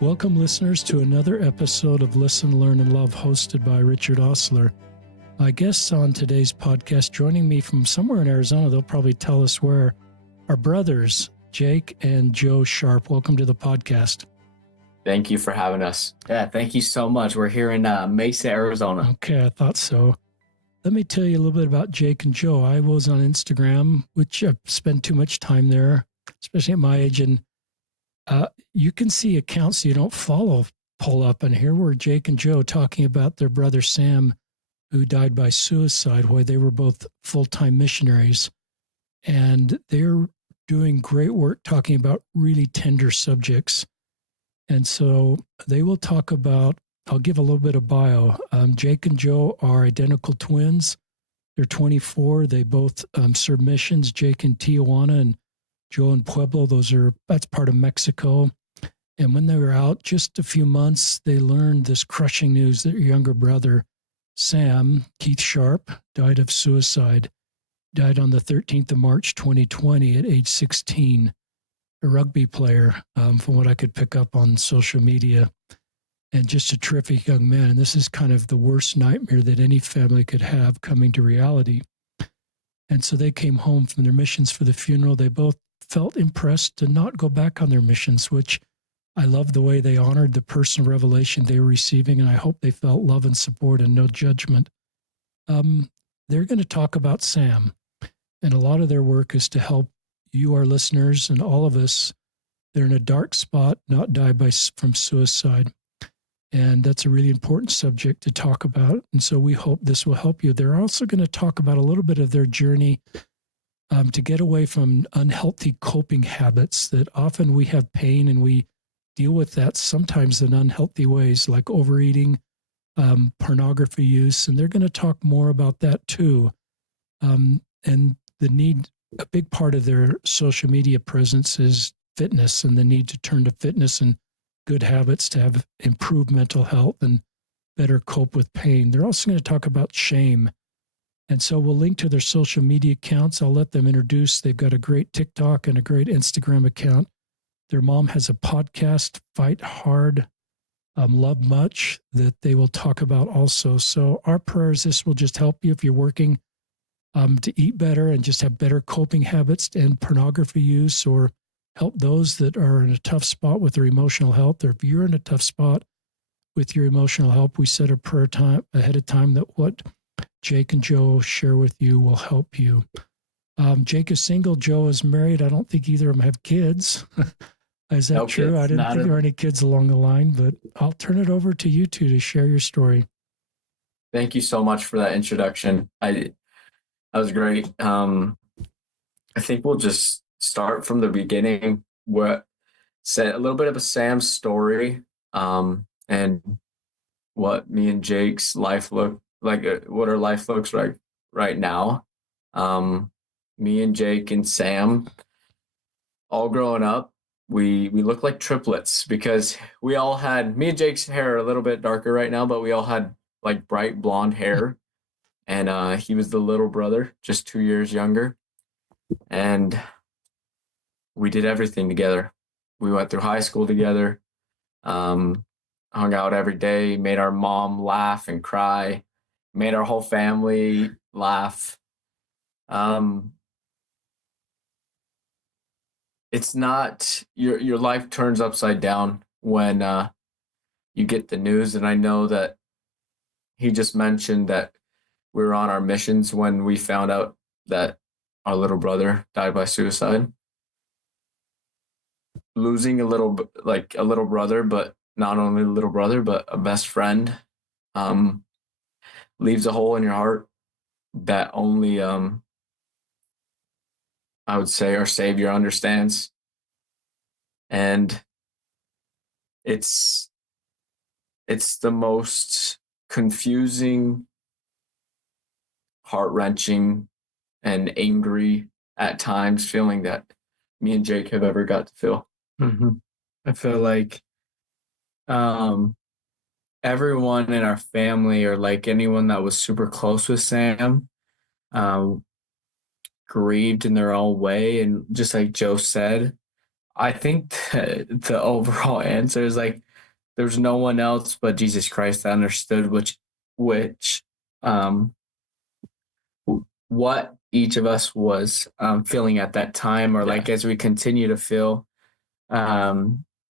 Welcome, listeners, to another episode of Listen, Learn, and Love, hosted by Richard Osler. My guests on today's podcast, joining me from somewhere in Arizona, they'll probably tell us where, are brothers, Jake and Joe Sharp. Welcome to the podcast. Thank you for having us. Yeah, thank you so much. We're here in Mesa, Arizona. Okay, I thought so. Let me tell you a little bit about Jake and Joe. I was on Instagram, which I've spent too much time there, especially at my age, and you can see accounts you don't follow pull up, and here were Jake and Joe talking about their brother Sam, who died by suicide while they were both full-time missionaries. And they're doing great work talking about really tender subjects. And so they will talk about, I'll give a little bit of bio. Jake and Joe are identical twins. They're 24. They both serve missions, Jake in Tijuana and Joe in Pueblo. That's part of Mexico. And when they were out just a few months, they learned this crushing news that their younger brother, Sam, Keith Sharp, died of suicide. Died on the 13th of March, 2020 at age 16. A rugby player, from what I could pick up on social media, and just a terrific young man. And this is kind of the worst nightmare that any family could have coming to reality. And so they came home from their missions for the funeral. They both felt impressed to not go back on their missions, which I love the way they honored the personal revelation they were receiving, and I hope they felt love and support and no judgment. They're going to talk about Sam, and a lot of their work is to help you, our listeners, and all of us that are in a dark spot not die from suicide. And that's a really important subject to talk about. And so we hope this will help you. They're also going to talk about a little bit of their journey to get away from unhealthy coping habits that often we have pain and we deal with that sometimes in unhealthy ways, like overeating, pornography use. And they're going to talk more about that too. And the need, a big part of their social media presence is fitness and the need to turn to fitness and good habits to have improved mental health and better cope with pain. They're also going to talk about shame. And so we'll link to their social media accounts. I'll let them introduce. They've got a great TikTok and a great Instagram account. Their mom has a podcast, Fight Hard, Love Much, that they will talk about also. So our prayer is this will just help you if you're working to eat better and just have better coping habits and pornography use, or help those that are in a tough spot with their emotional health. Or if you're in a tough spot with your emotional health, we set a prayer time ahead of time that what Jake and Joe share with you will help you. Jake is single. Joe is married. I don't think either of them have kids. Is that No true? kids, I didn't think there were any kids along the line, but I'll turn it over to you two to share your story. Thank you so much for that introduction. That was great. I think we'll just start from the beginning. Say a little bit of a Sam's story, and what me and Jake's life look like. What our life looks like right now. Me and Jake and Sam, all growing up, we look like triplets because we all had, me and Jake's hair are a little bit darker right now, but we all had like bright blonde hair. And he was the little brother, just 2 years younger. And we did everything together. We went through high school together, hung out every day, made our mom laugh and cry, made our whole family laugh. It's not, your life turns upside down when you get the news. And I know that he just mentioned that we were on our missions when we found out that our little brother died by suicide. Losing a little brother, but not only a little brother, but a best friend, leaves a hole in your heart that only, I would say, our Savior understands. And it's the most confusing, heart-wrenching, and angry at times feeling that me and Jake have ever got to feel. Mm-hmm. I feel like everyone in our family, or like anyone that was super close with Sam, grieved in their own way. And just like Joe said, I think the overall answer is like there's no one else but Jesus Christ that understood which what each of us was feeling at that time, or like as we continue to feel,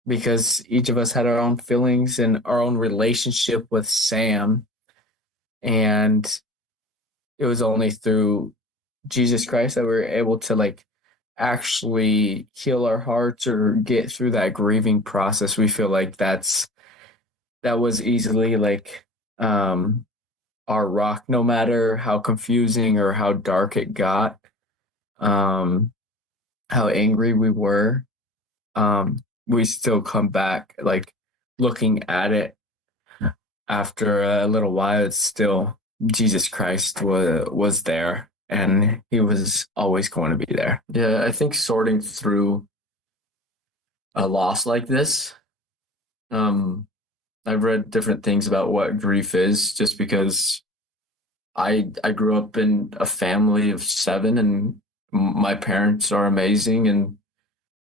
because each of us had our own feelings and our own relationship with Sam, and it was only through Jesus Christ that we were able to like actually heal our hearts or get through that grieving process. We feel like that was easily like our rock, no matter how confusing or how dark it got, how angry we were, we still come back, like looking at it after a little while, it's still Jesus Christ was there, and he was always going to be there. Yeah, I think sorting through a loss like this, I've read different things about what grief is, just because I grew up in a family of 7, and my parents are amazing, and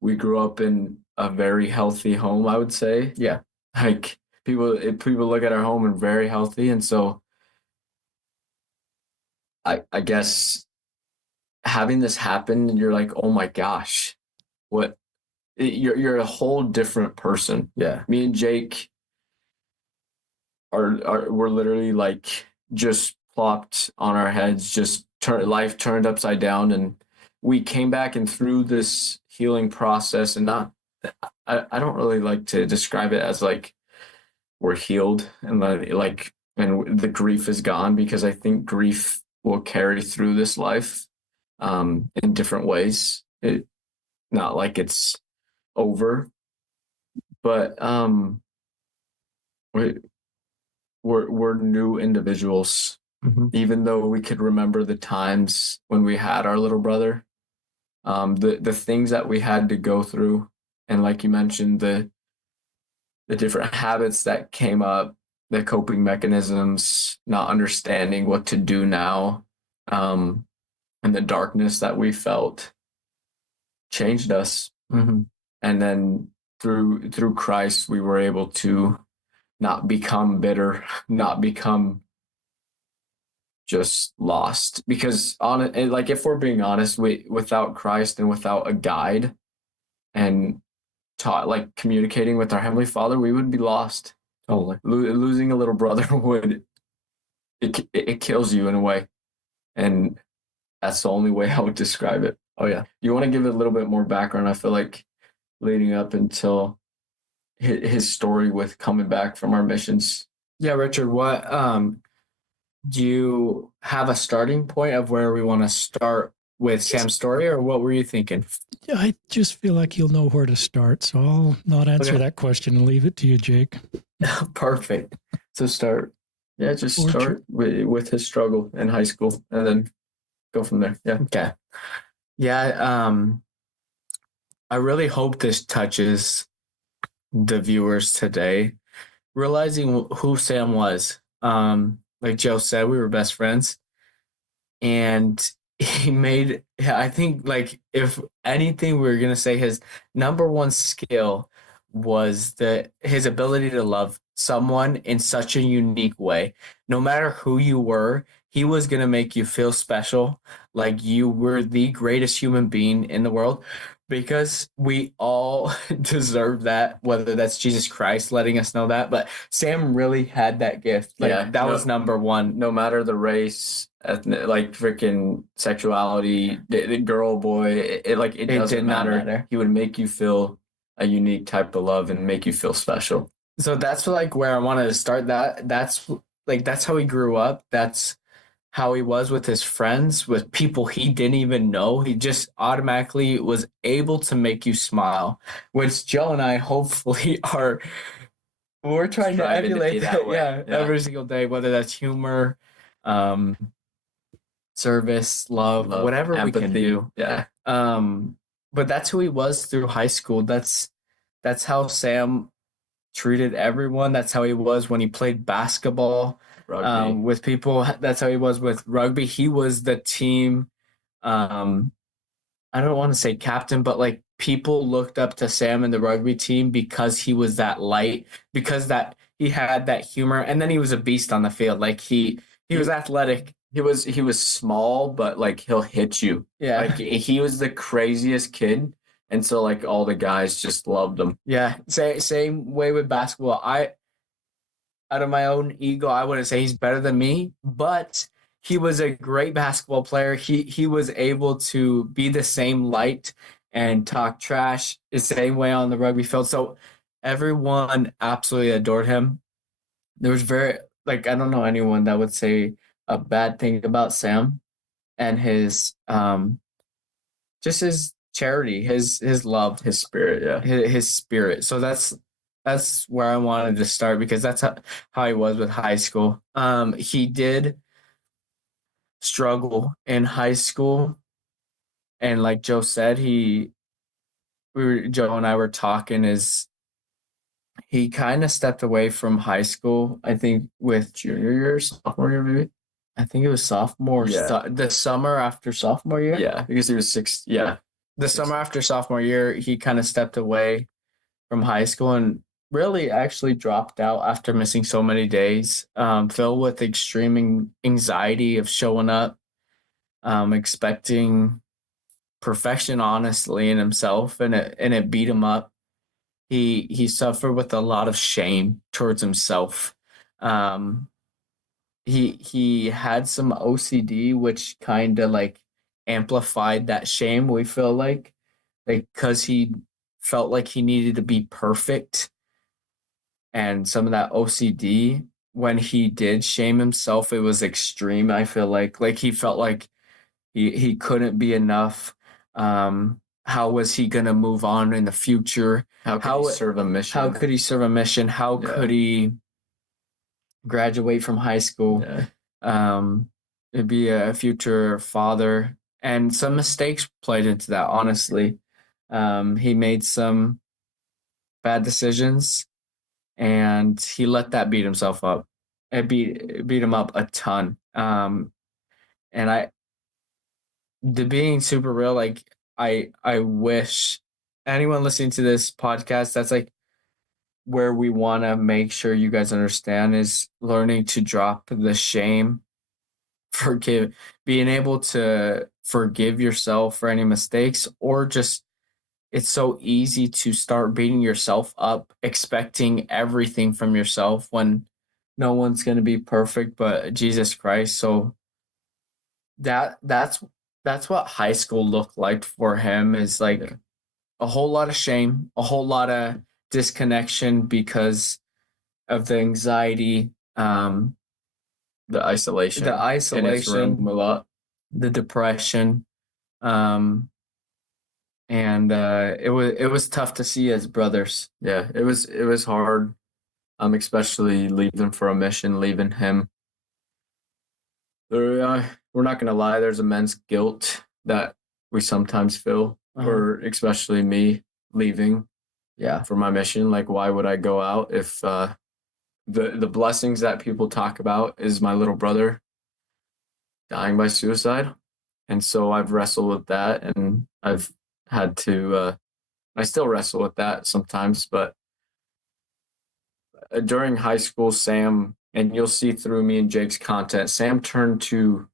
we grew up in a very healthy home, I would say. Yeah. Like people look at our home and very healthy, and so I guess having this happen, and you're like, oh my gosh, you're a whole different person. Yeah. Me and Jake we're literally like just plopped on our heads, just life turned upside down, and we came back and through this healing process, and I don't really like to describe it as like we're healed and like and the grief is gone, because I think grief will carry through this life in different ways. Not like it's over, but we're new individuals. Mm-hmm. Even though we could remember the times when we had our little brother, the things that we had to go through, and like you mentioned, the different habits that came up, the coping mechanisms, not understanding what to do now, and the darkness that we felt changed us. Mm-hmm. And then through Christ, we were able to not become bitter, not become just lost. Because like if we're being honest, without Christ and without a guide and taught like communicating with our Heavenly Father, we would be lost. Totally. Losing a little brother it kills you in a way, and that's the only way I would describe it. Oh yeah. You want to give it a little bit more background? I feel like leading up until his story with coming back from our missions. Yeah, Richard, what do you have a starting point of where we want to start with Sam's story, or what were you thinking? I just feel like you'll know where to start, so I'll not answer that question and leave it to you, Jake. Perfect. So start. Yeah, just start with his struggle in high school and then go from there. Yeah. Okay. Yeah. I really hope this touches the viewers today, realizing who Sam was. Like Joe said, we were best friends, and he made, I think, like, if anything, we were going to say his number one skill was his ability to love someone in such a unique way. No matter who you were, he was going to make you feel special, like you were the greatest human being in the world, because we all deserve that, whether that's Jesus Christ letting us know that. But Sam really had that gift. Like, that was number one. No matter the race, ethnic, like freaking sexuality, the girl, boy, it doesn't matter. He would make you feel a unique type of love and make you feel special. So that's like where I wanted to start. That's how he grew up. That's how he was with his friends, with people he didn't even know. He just automatically was able to make you smile, which Joe and I hopefully we're trying to emulate that. Yeah, every single day, whether that's humor, service, love, whatever empathy, we can do. Yeah. But that's who he was through high school. That's how Sam treated everyone. That's how he was when he played basketball with people. That's how he was with rugby. He was the team. I don't want to say captain, but like people looked up to Sam in the rugby team because he was that light, because that he had that humor, and then he was a beast on the field. Like he was athletic. He was small, but like he'll hit you. Yeah. Like he was the craziest kid, and so like all the guys just loved him. Yeah. Same way with basketball. Out of my own ego, I wouldn't say he's better than me, but he was a great basketball player. He was able to be the same light and talk trash the same way on the rugby field. So everyone absolutely adored him. There was very like I don't know anyone that would say a bad thing about Sam and his just his charity, his love, His spirit, yeah. his spirit. So that's where I wanted to start because that's how he was with high school. He did struggle in high school, and like Joe said, Joe and I were talking. Is he kind of stepped away from high school? I think with Junior year, sophomore year, maybe. I think it was sophomore, Yeah. the summer after sophomore year. Yeah, because he was 6. Yeah, The summer after sophomore year, he kind of stepped away from high school and really actually dropped out after missing so many days, filled with extreme anxiety of showing up, expecting perfection, honestly, in himself, and it beat him up. He suffered with a lot of shame towards himself. He had some OCD, which kind of like amplified that shame. We feel like because he felt like he needed to be perfect, and some of that OCD when he did shame himself, it was extreme. I feel like he felt like he couldn't be enough. How was he gonna move on in the future? how could he serve a mission? How could he serve a mission? How Yeah. could he graduate from high school? Yeah. Be a future father, and some mistakes played into that. Honestly, he made some bad decisions, and he let that beat himself up. It beat him up a ton. And being super real, like I wish anyone listening to this podcast, that's like where we want to make sure you guys understand is learning to drop the shame, being able to forgive yourself for any mistakes, or just it's so easy to start beating yourself up, expecting everything from yourself when no one's going to be perfect but Jesus Christ. So that's what high school looked like for him, is like Yeah. a whole lot of shame, a whole lot of disconnection because of the anxiety, The isolation. the In his room isolation, a lot. the depression. And it was tough to see as brothers. Yeah, it was hard. Especially leaving for a mission, leaving him. We're not gonna lie. There's immense guilt that we sometimes feel, or especially me leaving Yeah. for my mission. Like, why would I go out if the blessings that people talk about is my little brother dying by suicide? And so I've wrestled with that, and I've had to. I still wrestle with that sometimes, but during high school, Sam, and you'll see through me and Jake's content, Sam turned to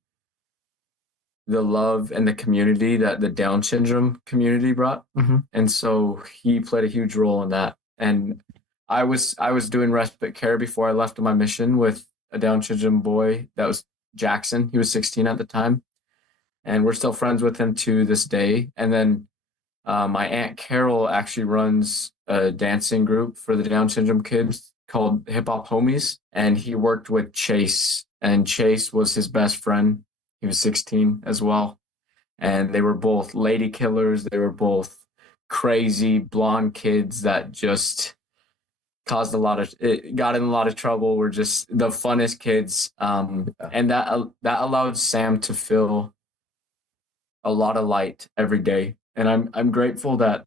the love and the community that the Down syndrome community brought. Mhm. And so he played a huge role in that. And I was doing respite care before I left on my mission with a Down syndrome boy that was Jackson. He was 16 at the time. And we're still friends with him to this day. And then my Aunt Carol actually runs a dancing group for the Down syndrome kids called Hip Hop Homies. And he worked with Chase, and Chase was his best friend. He was 16 as well. And they were both lady killers. They were both crazy blonde kids that just got in a lot of trouble. Were just the funnest kids. And that allowed Sam to feel a lot of light every day. And I'm grateful that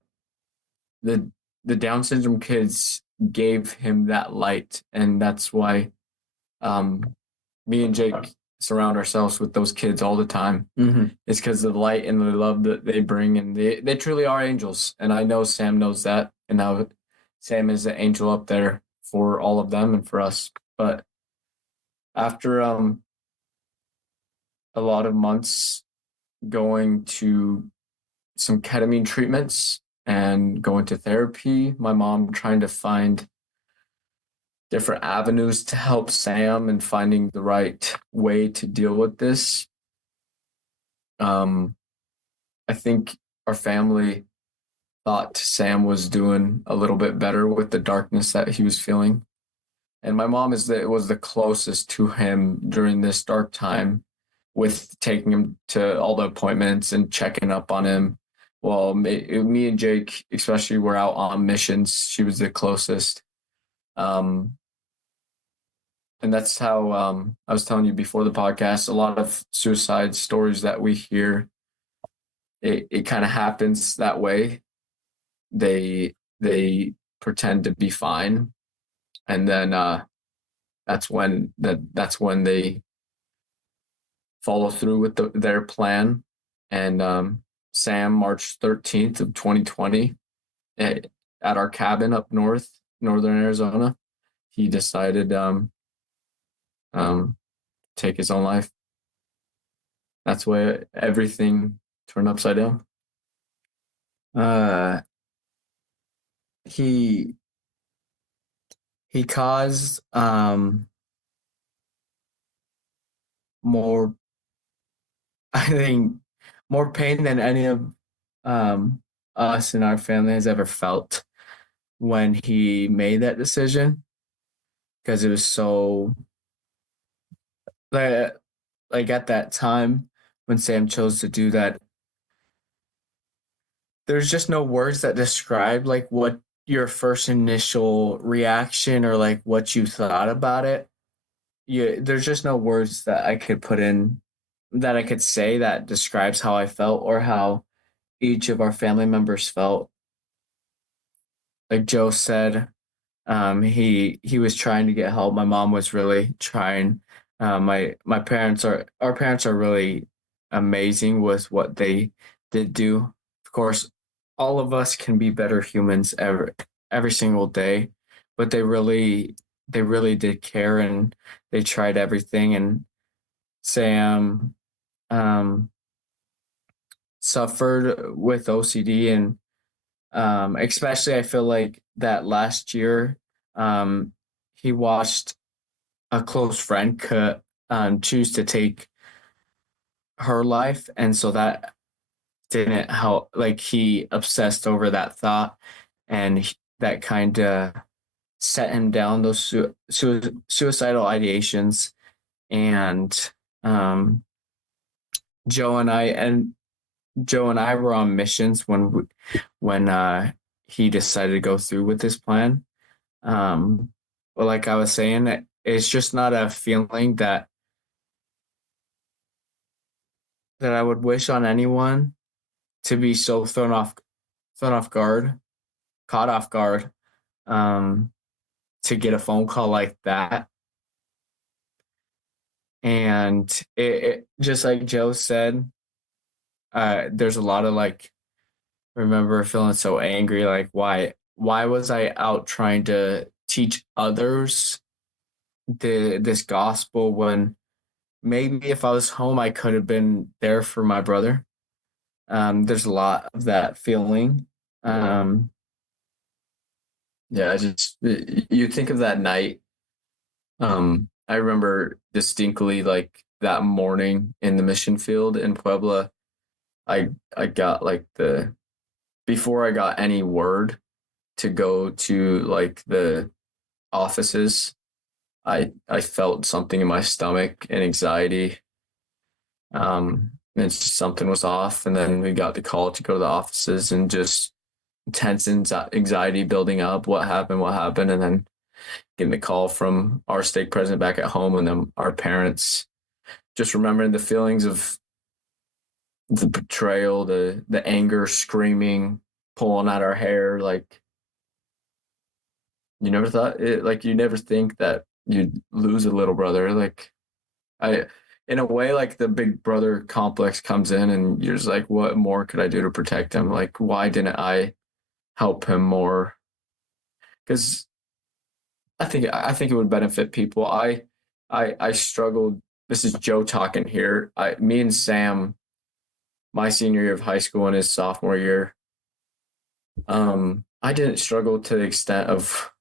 the Down syndrome kids gave him that light. And that's why me and Jake surround ourselves with those kids all the time. Mm-hmm. It's because of the light and the love that they bring, and they truly are angels. And I know Sam knows that, and now Sam is an angel up there for all of them and for us. But after a lot of months going to some ketamine treatments and going to therapy, my mom trying to find different avenues to help Sam and finding the right way to deal with this. I think our family thought Sam was doing a little bit better with the darkness that he was feeling. And my mom was the closest to him during this dark time, with taking him to all the appointments and checking up on him. Well, me and Jake, especially, were out on missions. She was the closest. And that's how I was telling you before the podcast, a lot of suicide stories that we hear, it kind of happens that way. They pretend to be fine, and then that's when they follow through with their plan. And Sam, March 13th of 2020, at our cabin up northern Arizona, he decided take his own life. That's where everything turned upside down. He caused more, I think, more pain than any of us in our family has ever felt when he made that decision, because it was so like at that time when Sam chose to do that, there's just no words that describe like what your first initial reaction or like what you thought about it. There's just no words that I could put in, that I could say, that describes how I felt or how each of our family members felt. Like Joe said, he was trying to get help. My mom was really trying. Our parents are really amazing with what they did do. Of course, all of us can be better humans every single day, but they really did care, and they tried everything. And Sam suffered with OCD, and especially I feel like that last year, he watched a close friend choose to take her life, and so that didn't help. Like, he obsessed over that thought, and that kind of set him down those suicidal ideations. And Joe and I were on missions when he decided to go through with his plan. But like I was saying, it's just not a feeling that I would wish on anyone, to be so caught off guard, to get a phone call like that. And it just like Joe said, there's a lot of like, remember feeling so angry, like why was I out trying to teach others this gospel, when maybe if I was home I could have been there for my brother. There's a lot of that feeling. Yeah, you think of that night. I remember distinctly, like, that morning in the mission field in Puebla, I got like before I got any word to go to like the offices, I felt something in my stomach and anxiety. And something was off, and then we got the call to go to the offices, and just intense anxiety building up. What happened? And then getting the call from our stake president back at home, and then our parents, just remembering the feelings of the betrayal, the anger, screaming, pulling at our hair. Like, you never thought it, like, you never think that you'd lose a little brother. Like, in a way, like the big brother complex comes in, and you're just like, what more could I do to protect him? Like, why didn't I help him more? Because I think it would benefit people. I struggled. This is Joe talking here. Me and Sam, my senior year of high school and his sophomore year, I didn't struggle to the extent of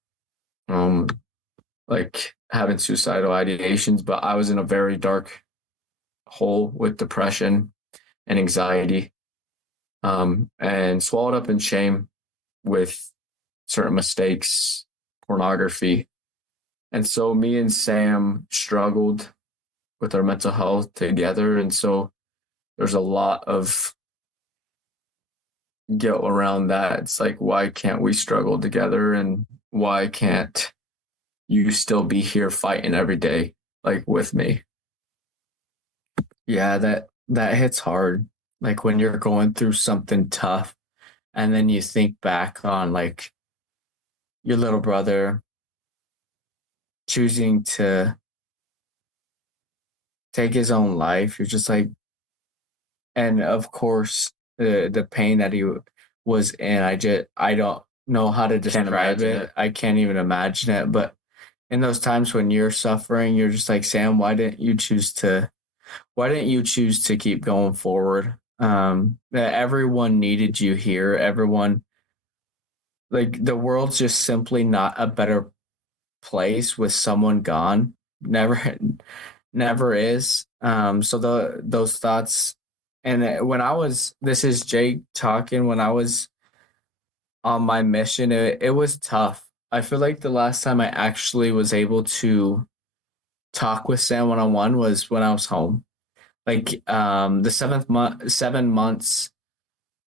like having suicidal ideations, but I was in a very dark hole with depression and anxiety, and swallowed up in shame with certain mistakes, pornography. And so me and Sam struggled with our mental health together. And so there's a lot of guilt around that. It's like, why can't we struggle together? And why can't you still be here fighting every day, like with me? Yeah, that hits hard. Like when you're going through something tough and then you think back on like your little brother choosing to take his own life. You're just like, and of course the pain that he was in, I don't know how to describe imagine it. it. I can't even imagine it. But in those times when you're suffering, you're just like, Sam, why didn't you choose to keep going forward? That everyone needed you here. Everyone, like the world's just simply not a better place with someone gone. Never is. So those thoughts, and this is Jake talking, when I was on my mission, it was tough. I feel like the last time I actually was able to talk with Sam one-on-one was when I was home. Like the 7 months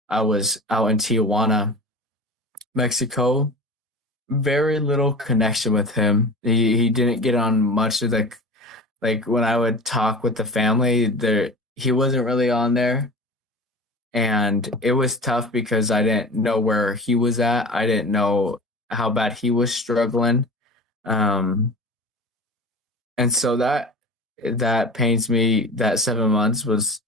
I was out in Tijuana, Mexico, very little connection with him. He didn't get on much of the, like when I would talk with the family, he wasn't really on there. And it was tough because I didn't know where he was at. I didn't know how bad he was struggling. And so that pains me. That 7 months was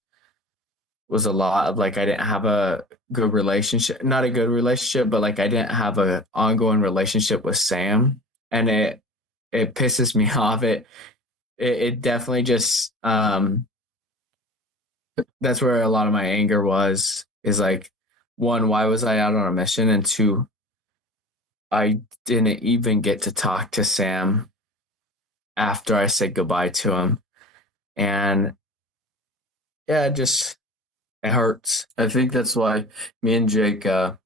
a lot of like, I didn't have a good relationship, not a good relationship, but like I didn't have a ongoing relationship with Sam, and it pisses me off. It definitely just, that's where a lot of my anger is like, one, why was I out on a mission? And two, I didn't even get to talk to Sam after I said goodbye to him. And yeah, it hurts. I think that's why me and Jake, I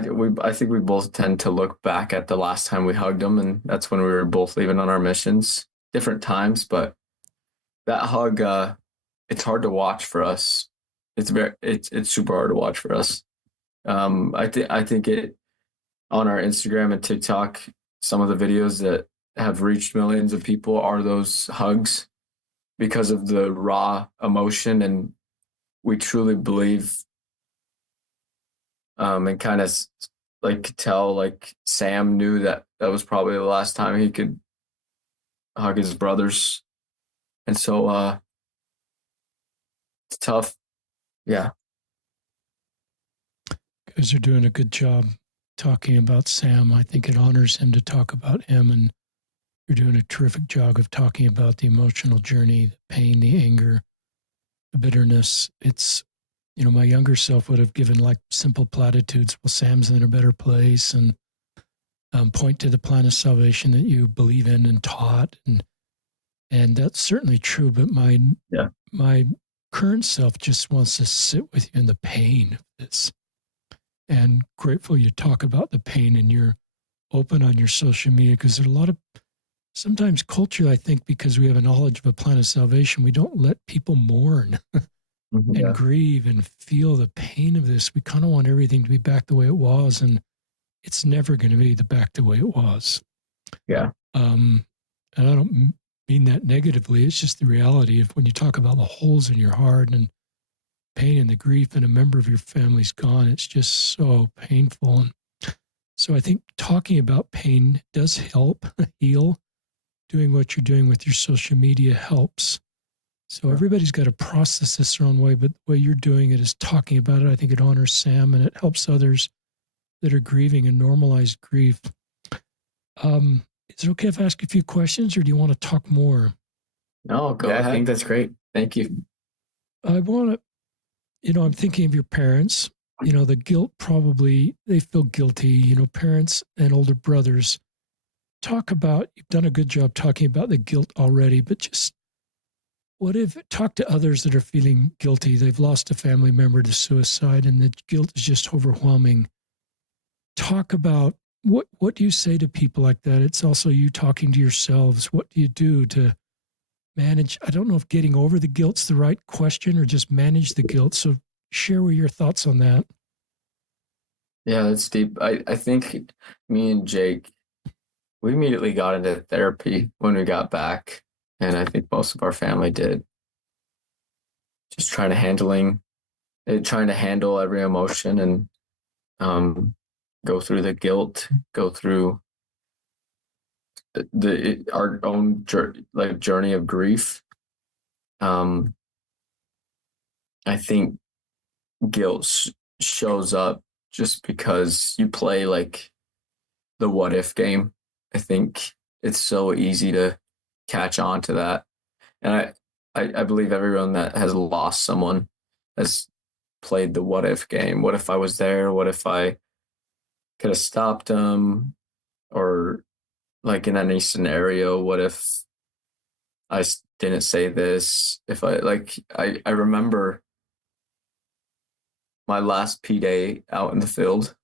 think we both tend to look back at the last time we hugged him, and that's when we were both leaving on our missions, different times, but that hug, it's hard to watch for us. It's super hard to watch for us. I think it on our Instagram and TikTok, some of the videos that have reached millions of people are those hugs because of the raw emotion, and we truly believe, and kind of like could tell, like Sam knew that was probably the last time he could hug his brothers, and so it's tough. Yeah. You guys are doing a good job talking about Sam. I think it honors him to talk about him, and you're doing a terrific job of talking about the emotional journey, the pain, the anger, the bitterness. It's, my younger self would have given like simple platitudes. Well, Sam's in a better place, and point to the plan of salvation that you believe in and taught, and that's certainly true. But my current self just wants to sit with you in the pain of this. And grateful you talk about the pain and you're open on your social media, because there's a lot of sometimes culture, I think, because we have a knowledge of a plan of salvation, we don't let people mourn and grieve and feel the pain of this. We kind of want everything to be back the way it was, and it's never going to be back the way it was. Yeah. And I don't mean that negatively. It's just the reality of when you talk about the holes in your heart and pain and the grief and a member of your family's gone, it's just so painful. And so I think talking about pain does help heal. doing what you're doing with your social media helps. So everybody's got to process this their own way, but the way you're doing it is talking about it. I think it honors Sam and it helps others that are grieving and normalize grief. Is it okay if I ask a few questions, or do you want to talk more? No, go Yeah, ahead. I think that's great. Thank you. I want to, I'm thinking of your parents. The guilt, probably they feel guilty. Parents and older brothers. Talk about, you've done a good job talking about the guilt already, but just talk to others that are feeling guilty. They've lost a family member to suicide and the guilt is just overwhelming. Talk about what do you say to people like that? It's also you talking to yourselves. What do you do to manage? I don't know if getting over the guilt's the right question or just manage the guilt. So share with your thoughts on that. Yeah, that's deep. I think me and Jake, we immediately got into therapy when we got back. And I think most of our family did. Just trying to handle every emotion and go through the guilt, go through our own journey of grief. I think guilt shows up just because you play like the what if game. I think it's so easy to catch on to that. And I believe everyone that has lost someone has played the what if game. What if I was there? What if I could have stopped them? Or like in any scenario, what if I didn't say this? If I remember my last P day out in the field.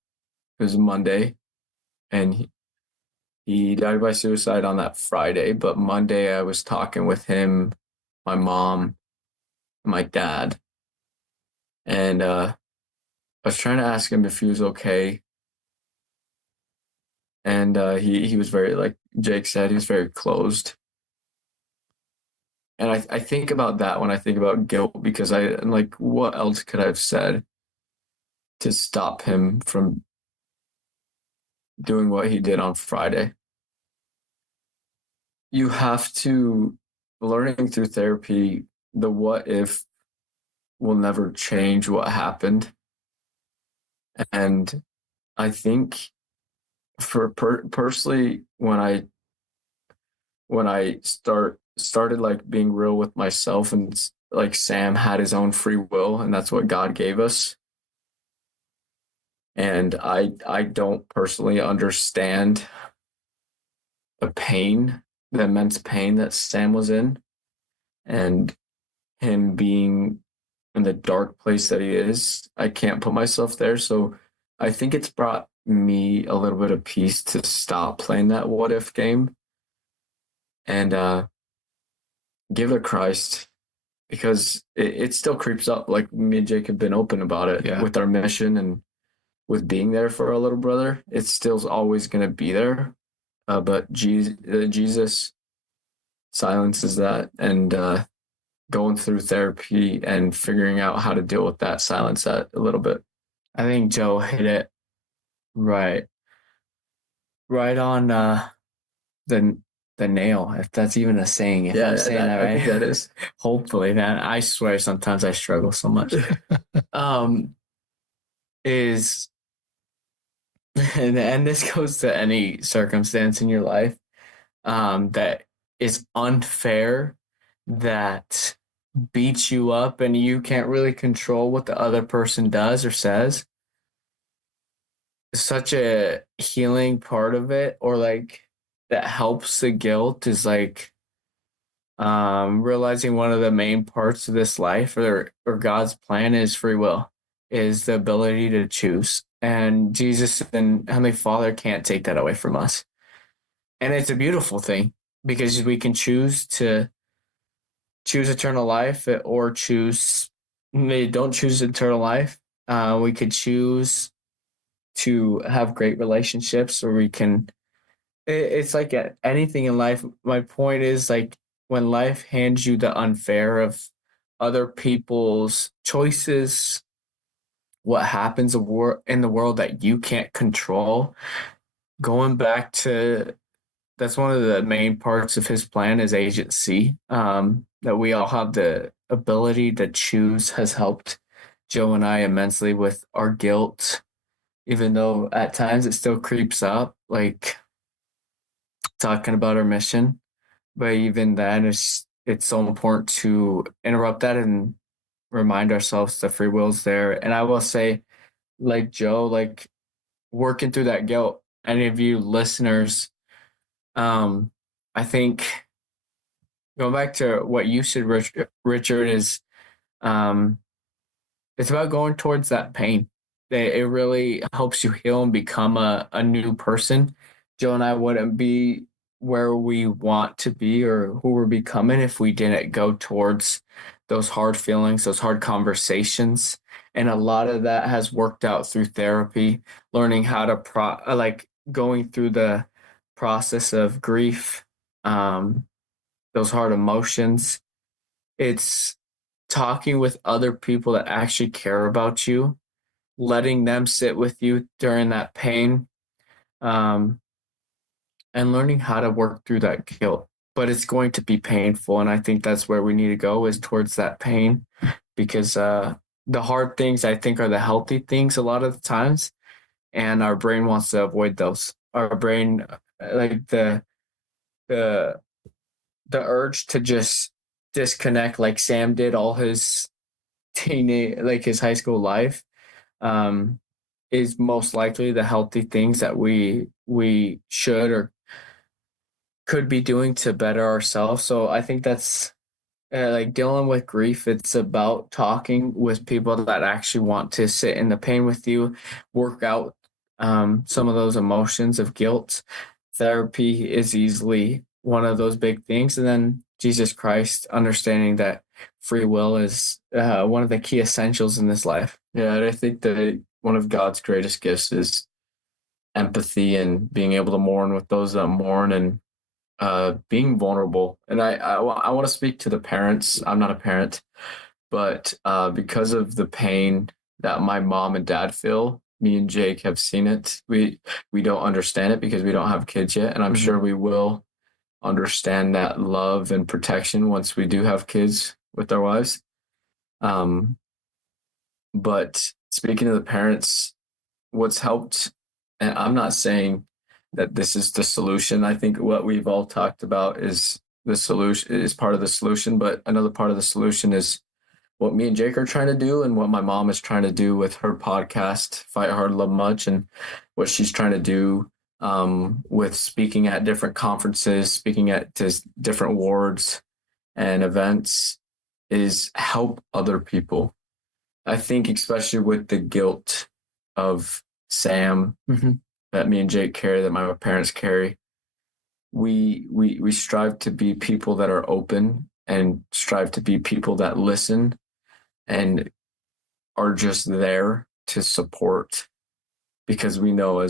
It was Monday, and he died by suicide on that Friday. But Monday, I was talking with him, my mom, my dad, and I was trying to ask him if he was okay. And he was very, like Jake said, he was very closed. And I think about that when I think about guilt, because I'm like, what else could I have said to stop him from doing what he did on Friday? You have to, learning through therapy, the what if will never change what happened. And I think for personally, when I started like being real with myself, and like Sam had his own free will, and that's what God gave us. And I don't personally understand the immense pain that Sam was in, and him being in the dark place that he is. I can't put myself there. So I think it's brought me a little bit of peace to stop playing that what if game and give it to Christ, because it still creeps up. Like me and Jake have been open about it with our mission and with being there for our little brother. It's still always going to be there. But Jesus silences that, and going through therapy and figuring out how to deal with that, silence that a little bit. I think Joe hit it right on the nail, if that's even a saying. If I'm saying that right, I think that is. Hopefully, man. I swear, sometimes I struggle so much. Is and this goes to any circumstance in your life that is unfair, that beats you up, and you can't really control what the other person does or says. Such a healing part of it, or like that helps the guilt, is like realizing one of the main parts of this life, or God's plan, is free will, is the ability to choose. And Jesus and Heavenly Father can't take that away from us. And it's a beautiful thing, because we can choose to choose eternal life, or don't choose eternal life. We could choose to have great relationships, or we can, it's like anything in life. My point is, like, when life hands you the unfair of other people's choices, what happens in the world that you can't control, going back to that's one of the main parts of his plan is agency. That we all have the ability to choose has helped Joe and I immensely with our guilt, even though at times it still creeps up, like talking about our mission. But even then, it's so important to interrupt that and remind ourselves the free will's there. And I will say, like Joe, like working through that guilt, any of you listeners, I think going back to what you said, Richard, is it's about going towards that pain. It really helps you heal and become a new person. Joe and I wouldn't be where we want to be or who we're becoming if we didn't go towards those hard feelings, those hard conversations. And a lot of that has worked out through therapy, learning how to like going through the process of grief, those hard emotions. It's talking with other people that actually care about you, letting them sit with you during that pain, and learning how to work through that guilt. But it's going to be painful, and I think that's where we need to go, is towards that pain, because the hard things, I think, are the healthy things a lot of the times, and our brain wants to avoid those. Our brain, like the urge to just disconnect, like Sam did all his his high school life, is most likely the healthy things that we should or could be doing to better ourselves. So I think that's like dealing with grief. It's about talking with people that actually want to sit in the pain with you, work out some of those emotions of guilt. Therapy is easily one of those big things. And then Jesus Christ, understanding that free will is one of the key essentials in this life. Yeah, and I think that one of God's greatest gifts is empathy and being able to mourn with those that mourn, and being vulnerable. And I want to speak to the parents. I'm not a parent, but because of the pain that my mom and dad feel, me and Jake have seen it. We don't understand it because we don't have kids yet, and I'm sure we will understand that love and protection once we do have kids with our wives. But speaking of the parents, what's helped, and I'm not saying that this is the solution. I think what we've all talked about is the solution, is part of the solution, but another part of the solution is what me and Jake are trying to do, and what my mom is trying to do with her podcast, Fight Hard, Love Much, and what she's trying to do with speaking at different conferences, speaking at different awards and events, is help other people. I think especially with the guilt of Sam that me and Jake carry, that my parents carry, we strive to be people that are open and strive to be people that listen and are just there to support, because we know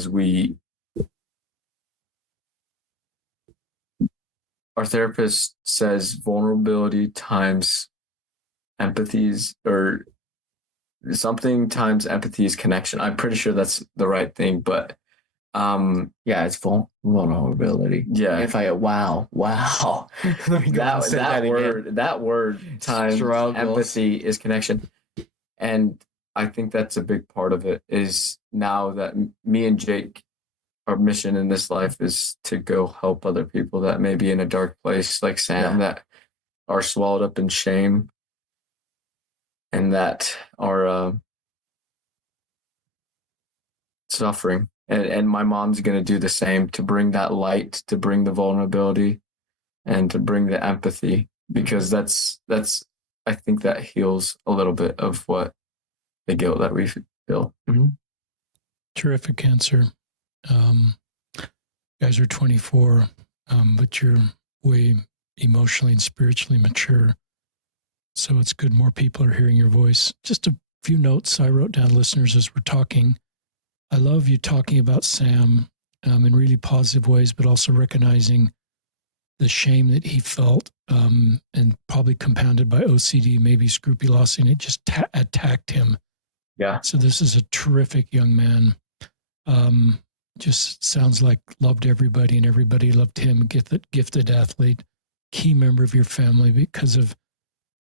our therapist says vulnerability times empathies, or something times empathy is connection. I'm pretty sure that's the right thing, but yeah, it's vulnerability. Yeah. Wow. Let me go and say that word times Struggles. empathy is connection. And I think that's a big part of it, is now that me and Jake, our mission in this life is to go help other people that may be in a dark place, like Sam, that are swallowed up in shame and that are suffering. And my mom's going to do the same, to bring that light, to bring the vulnerability, and to bring the empathy, because that's I think that heals a little bit of what the guilt that we feel. Terrific answer. You guys are 24, but you're way emotionally and spiritually mature. So it's good more people are hearing your voice. Just a few notes I wrote down, listeners, as we're talking. I love you talking about Sam in really positive ways, but also recognizing the shame that he felt, and probably compounded by OCD, maybe scrupulosity, and it just attacked him. Yeah. So this is a terrific young man. just sounds like loved everybody and everybody loved him. Gifted athlete, key member of your family because of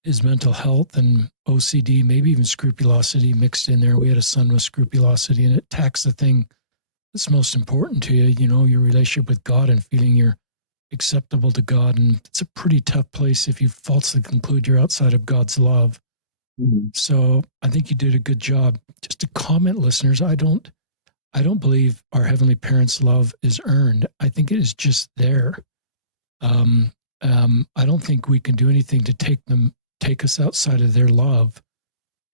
his mental health and OCD, maybe even scrupulosity mixed in there. We had a son with scrupulosity, and it attacks the thing that's most important to you, your relationship with God and feeling you're acceptable to God. And it's a pretty tough place if you falsely conclude you're outside of God's love. Mm-hmm. So I think you did a good job. Just to comment, listeners, I don't believe our Heavenly Parents' love is earned. I think it is just there. I don't think we can do anything to take us outside of their love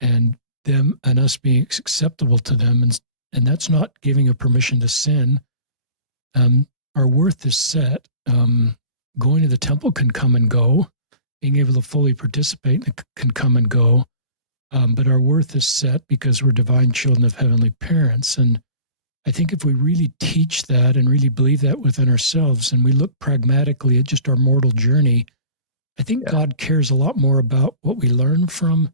and them and us being acceptable to them. And that's not giving a permission to sin. Our worth is set. Going to the temple can come and go. Being able to fully participate can come and go. But our worth is set because we're divine children of heavenly parents. And I think if we really teach that and really believe that within ourselves, and we look pragmatically at just our mortal journey, I think God cares a lot more about what we learn from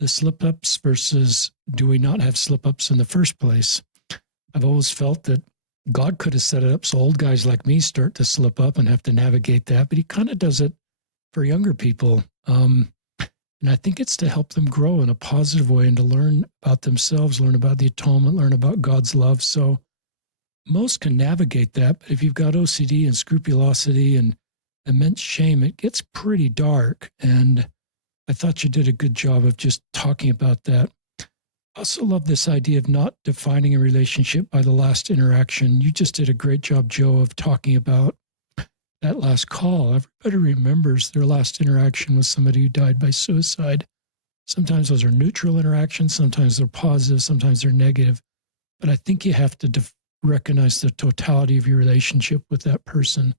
the slip-ups versus do we not have slip-ups in the first place. I've always felt that God could have set it up so old guys like me start to slip up and have to navigate that, but he kind of does it for younger people. And I think it's to help them grow in a positive way and to learn about themselves, learn about the atonement, learn about God's love. So most can navigate that, but if you've got OCD and scrupulosity and immense shame, it gets pretty dark. And I thought you did a good job of just talking about that. I also love this idea of not defining a relationship by the last interaction. You just did a great job, Joe, of talking about that last call. Everybody remembers their last interaction with somebody who died by suicide. Sometimes those are neutral interactions, sometimes they're positive, sometimes they're negative. But I think you have to recognize the totality of your relationship with that person,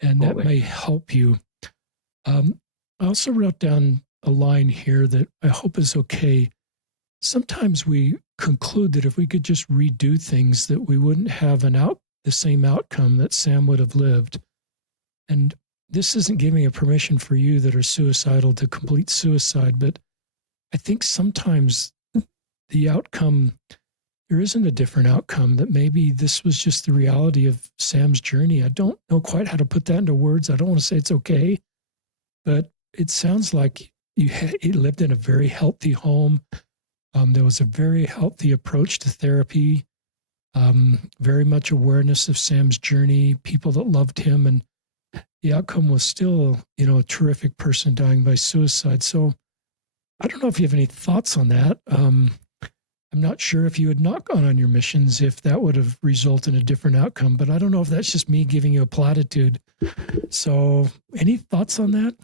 and that may help you. I also wrote down a line here that I hope is okay. Sometimes we conclude that if we could just redo things, that we wouldn't have the same outcome that Sam would have lived. And this isn't giving a permission for you that are suicidal to complete suicide, but I think sometimes the outcome, there isn't a different outcome, that maybe this was just the reality of Sam's journey. I don't know quite how to put that into words. I don't want to say it's okay, but it sounds like he lived in a very healthy home. There was a very healthy approach to therapy, very much awareness of Sam's journey, people that loved him, and the outcome was still, a terrific person dying by suicide. So I don't know if you have any thoughts on that. I'm not sure if you had not gone on your missions, if that would have resulted in a different outcome, but I don't know if that's just me giving you a platitude. So any thoughts on that?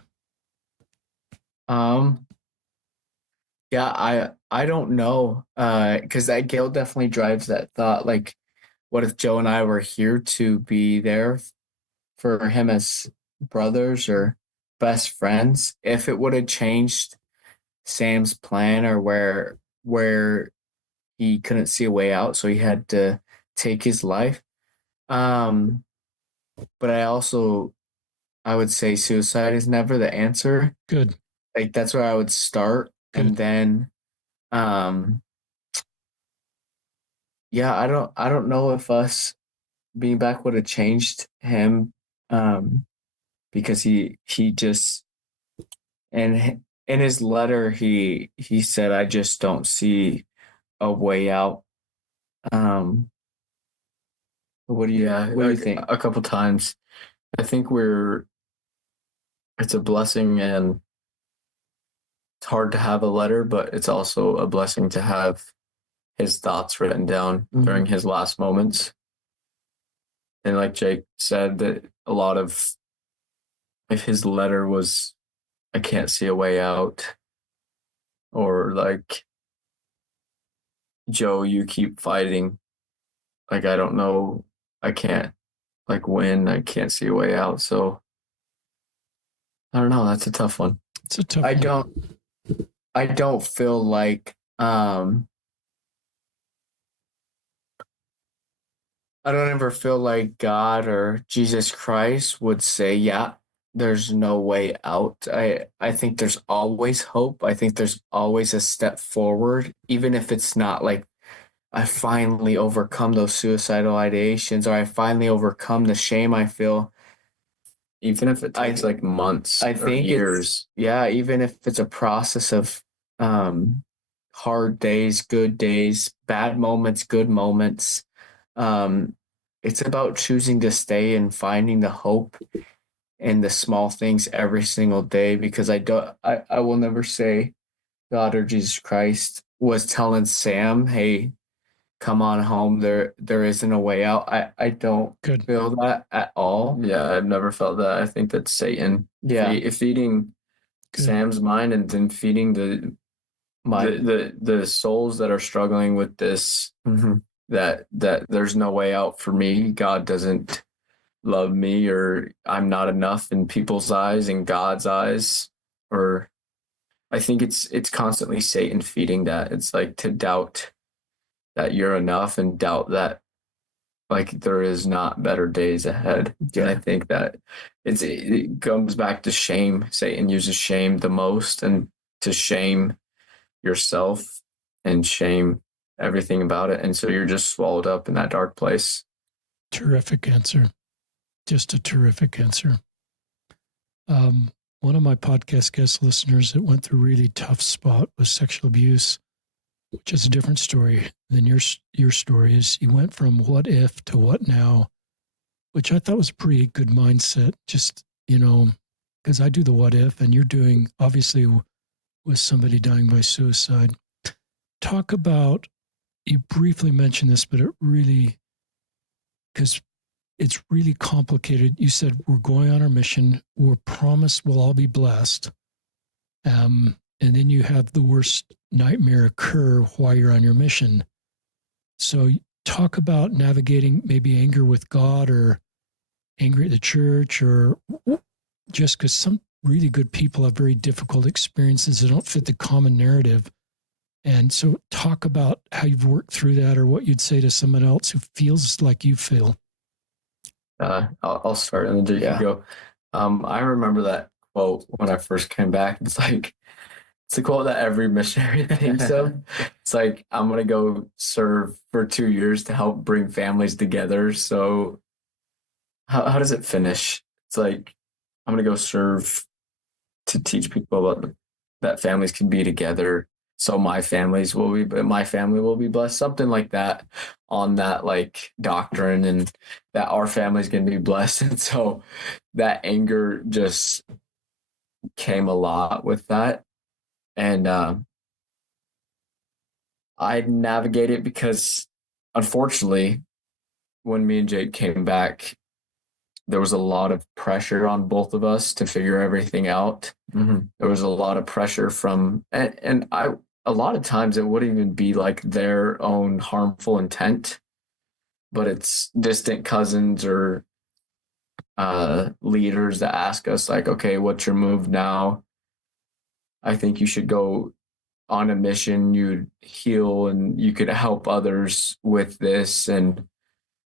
Yeah, I don't know, because that guilt definitely drives that thought. Like, what if Joe and I were here to be there for him as brothers or best friends? If it would have changed Sam's plan, or where he couldn't see a way out, so he had to take his life. But I would say suicide is never the answer. Good. Like, that's where I would start. Good. And then I don't know if us being back would have changed him, because he just, and in his letter he said, I just don't see a way out. What do you think? A couple times. I think it's a blessing, and it's hard to have a letter, but it's also a blessing to have his thoughts written down during his last moments. And like Jake said, that a lot of, if his letter was, I can't see a way out, or like, Joe, you keep fighting. Like, I don't know, I can't win. I can't see a way out. So I don't know. That's a tough one. It's a tough one. I don't feel like, I don't ever feel like God or Jesus Christ would say, yeah, there's no way out. I think there's always hope. I think there's always a step forward, even if it's not like I finally overcome those suicidal ideations, or I finally overcome the shame I feel. Even if it takes like months I or think years. yeah, even if it's a process of hard days, good days, bad moments, good moments. It's about choosing to stay and finding the hope in the small things every single day, because I will never say God or Jesus Christ was telling Sam, hey, come on home. There isn't a way out. I don't Good. feel that at all. Yeah, I've never felt that. I think that Satan feeding Good. Sam's mind and then feeding the souls that are struggling with this, Mhm. that there's no way out for me. God doesn't love me, or I'm not enough in people's eyes, in God's eyes. Or I think it's constantly Satan feeding that. It's like to doubt that you're enough and doubt that like there is not better days ahead. And I think that it comes back to shame. Satan uses shame the most, and to shame yourself and shame everything about it. And so you're just swallowed up in that dark place. Terrific answer. Just a terrific answer. One of my podcast guest listeners that went through a really tough spot with sexual abuse, which is a different story than your story, is he went from what if to what now, which I thought was a pretty good mindset. Just, because I do the what if, and you're doing obviously with somebody dying by suicide. Talk about, you briefly mentioned this, but it really, because it's really complicated. You said we're going on our mission. We're promised we'll all be blessed. And then you have the worst nightmare occur while you're on your mission. So talk about navigating maybe anger with God or anger at the church, or just because some really good people have very difficult experiences that don't fit the common narrative. And so talk about how you've worked through that, or what you'd say to someone else who feels like you feel. I'll start and then Jake can go. I remember that quote when I first came back. It's a quote that every missionary thinks of. It's like, I'm going to go serve for 2 years to help bring families together. So how does it finish? It's like, I'm going to go serve to teach people about that families can be together. So my family will be blessed. Something like that, on that like doctrine, and that our family's going to be blessed. And so that anger just came a lot with that. And I navigate it because, unfortunately, when me and Jake came back, there was a lot of pressure on both of us to figure everything out. Mm-hmm. There was a lot of pressure from, and a lot of times it wouldn't even be like their own harmful intent, but it's distant cousins or leaders that ask us like, okay, what's your move now? I think you should go on a mission, you'd heal and you could help others with this. And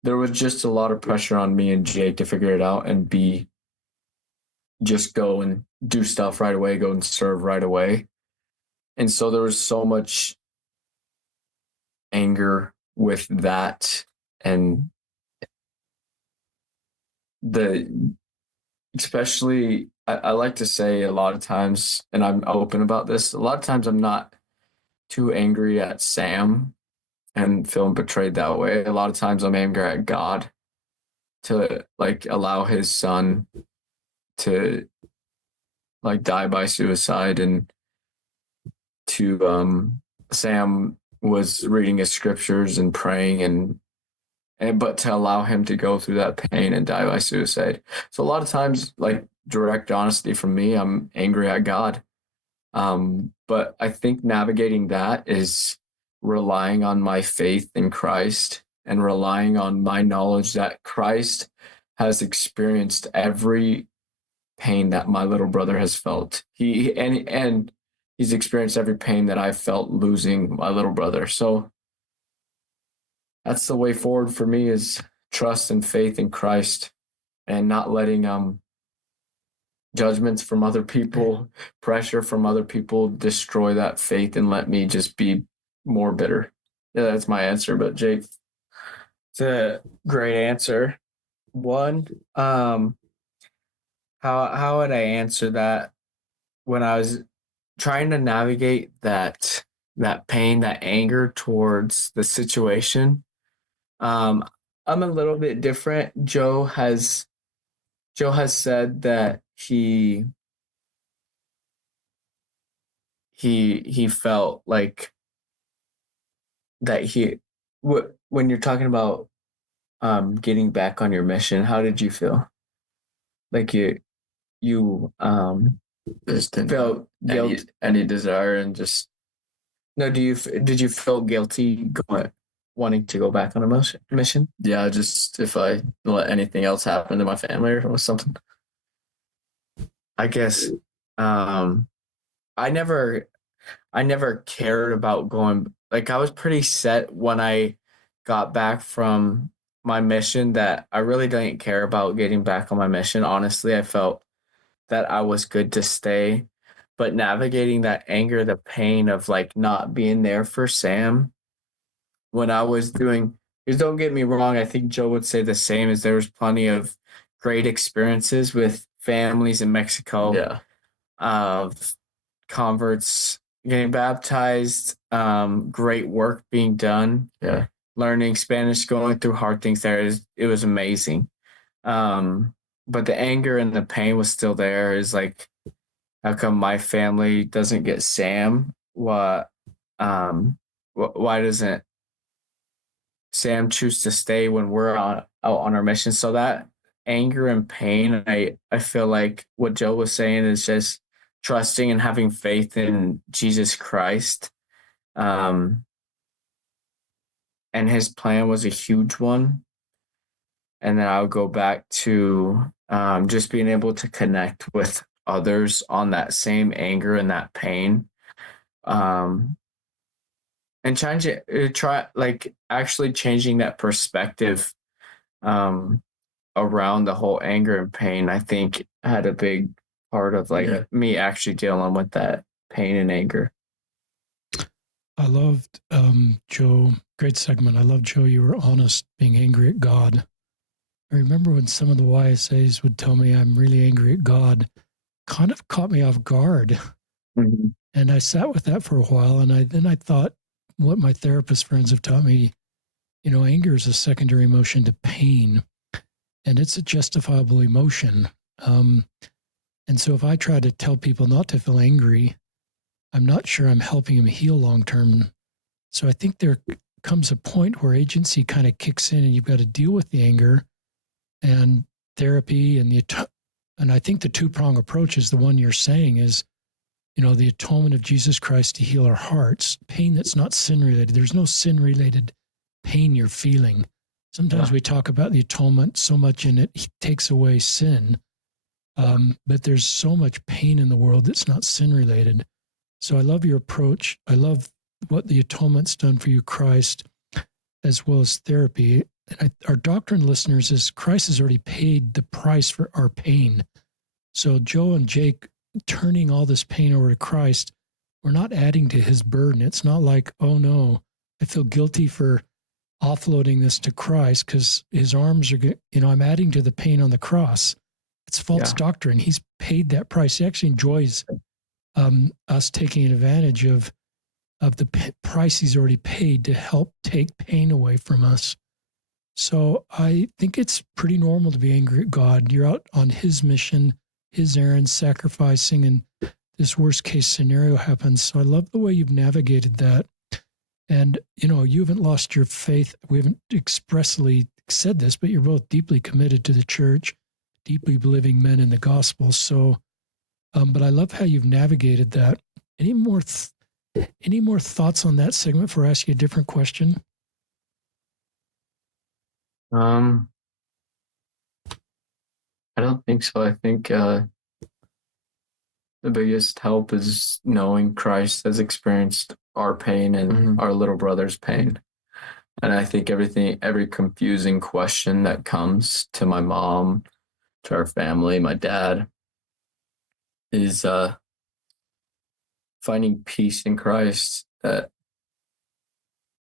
there was just a lot of pressure on me and Jake to figure it out and just go and do stuff right away, go and serve right away. And so there was so much anger with that. And especially, I like to say a lot of times, and I'm open about this, a lot of times I'm not too angry at Sam and feeling betrayed that way. A lot of times I'm angry at God to like allow his son to like die by suicide, and to Sam was reading his scriptures and praying and but to allow him to go through that pain and die by suicide. So a lot of times, like direct honesty from me, I'm angry at God. But I think navigating that is relying on my faith in Christ and relying on my knowledge that Christ has experienced every pain that my little brother has felt. And he's experienced every pain that I felt losing my little brother. So that's the way forward for me, is trust and faith in Christ and not letting judgments from other people, pressure from other people destroy that faith and let me just be more bitter. Yeah, that's my answer. But Jake, It's a great answer. One, how would I answer that when I was trying to navigate that pain, that anger towards the situation? Um, I'm a little bit different. Joe has said that he felt like that when you're talking about getting back on your mission, how did you feel? Like you just didn't felt any, guilt. any desire and just No, did you feel guilty wanting to go back on a mission? yeah, just if I let anything else happen to my family or something. I guess um I never I never cared about going. Like, I was pretty set when I got back from my mission that I really didn't care about getting back on my mission. Honestly, I felt that I was good to stay, but navigating that anger, the pain of like not being there for Sam when I was doing, because don't get me wrong, I think Joe would say the same, as there was plenty of great experiences with families in Mexico Yeah, of converts getting baptized, great work being done, yeah, learning Spanish, going through hard things there. It was amazing. But the anger and the pain was still there. Is like, how come my family doesn't get Sam? Why doesn't Sam choose to stay when we're out on our mission? So that anger and pain, I feel like what Joe was saying is just trusting and having faith in Jesus Christ. Um, and his plan was a huge one. And then I'll go back to just being able to connect with others on that same anger and that pain. Um, and try like actually changing that perspective um, around the whole anger and pain. I think had a big part of like Yeah. me actually dealing with that pain and anger. I loved Joe. Great segment. I love Joe. You were honest, being angry at God. I remember when some of the YSAs would tell me I'm really angry at God, kind of caught me off guard. Mm-hmm. And I sat with that for a while. And then I thought what my therapist friends have taught me, anger is a secondary emotion to pain, and it's a justifiable emotion. And so if I try to tell people not to feel angry, I'm not sure I'm helping them heal long term. So I think there comes a point where agency kind of kicks in and you've got to deal with the anger, and therapy and I think the two-prong approach is the one you're saying is, the atonement of Jesus Christ to heal our hearts, pain that's not sin related. There's no sin related pain you're feeling. Sometimes we talk about the atonement so much and it takes away sin. But there's so much pain in the world that's not sin related. So I love your approach. I love what the atonement's done for you, Christ, as well as therapy. And our doctrine listeners is Christ has already paid the price for our pain. So Joe and Jake turning all this pain over to Christ, we're not adding to his burden. It's not like, oh no, I feel guilty for offloading this to Christ because his arms are, I'm adding to the pain on the cross. It's false doctrine. He's paid that price. He actually enjoys us taking advantage of the price he's already paid to help take pain away from us. So I think it's pretty normal to be angry at God. You're out on his mission, his errand, sacrificing, and this worst case scenario happens. So I love the way you've navigated that. And, you haven't lost your faith. We haven't expressly said this, but you're both deeply committed to the church, deeply believing men in the gospel. So, but I love how you've navigated that. Any more thoughts on that segment before I ask you a different question? I don't think so. I think the biggest help is knowing Christ has experienced our pain and our little brother's pain. And I think every confusing question that comes to my mom, to our family, my dad, is finding peace in Christ, that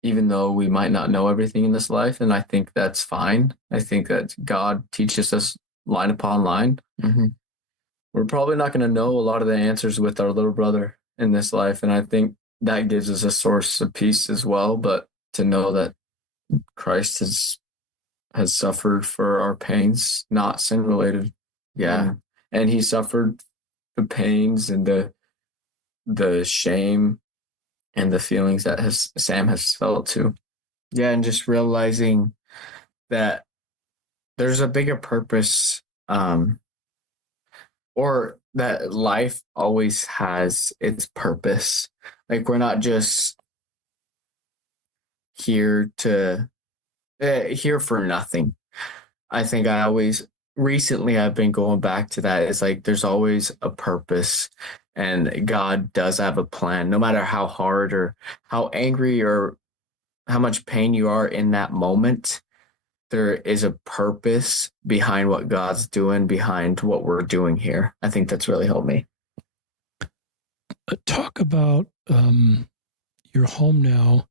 even though we might not know everything in this life, and I think that's fine. I think that God teaches us line upon line. Mm-hmm. We're probably not going to know a lot of the answers with our little brother in this life, and I think that gives us a source of peace as well. But to know that Christ has suffered for our pains, not sin related. Yeah. And he suffered the pains and the shame and the feelings that Sam has felt too. Yeah, and just realizing that there's a bigger purpose, or that life always has its purpose. Like, we're not just here for nothing. I think recently I've been going back to that. It's like there's always a purpose, and God does have a plan, no matter how hard or how angry or how much pain you are in that moment. There is a purpose behind what God's doing, behind what we're doing here. I think that's really helped me. Talk about your home now.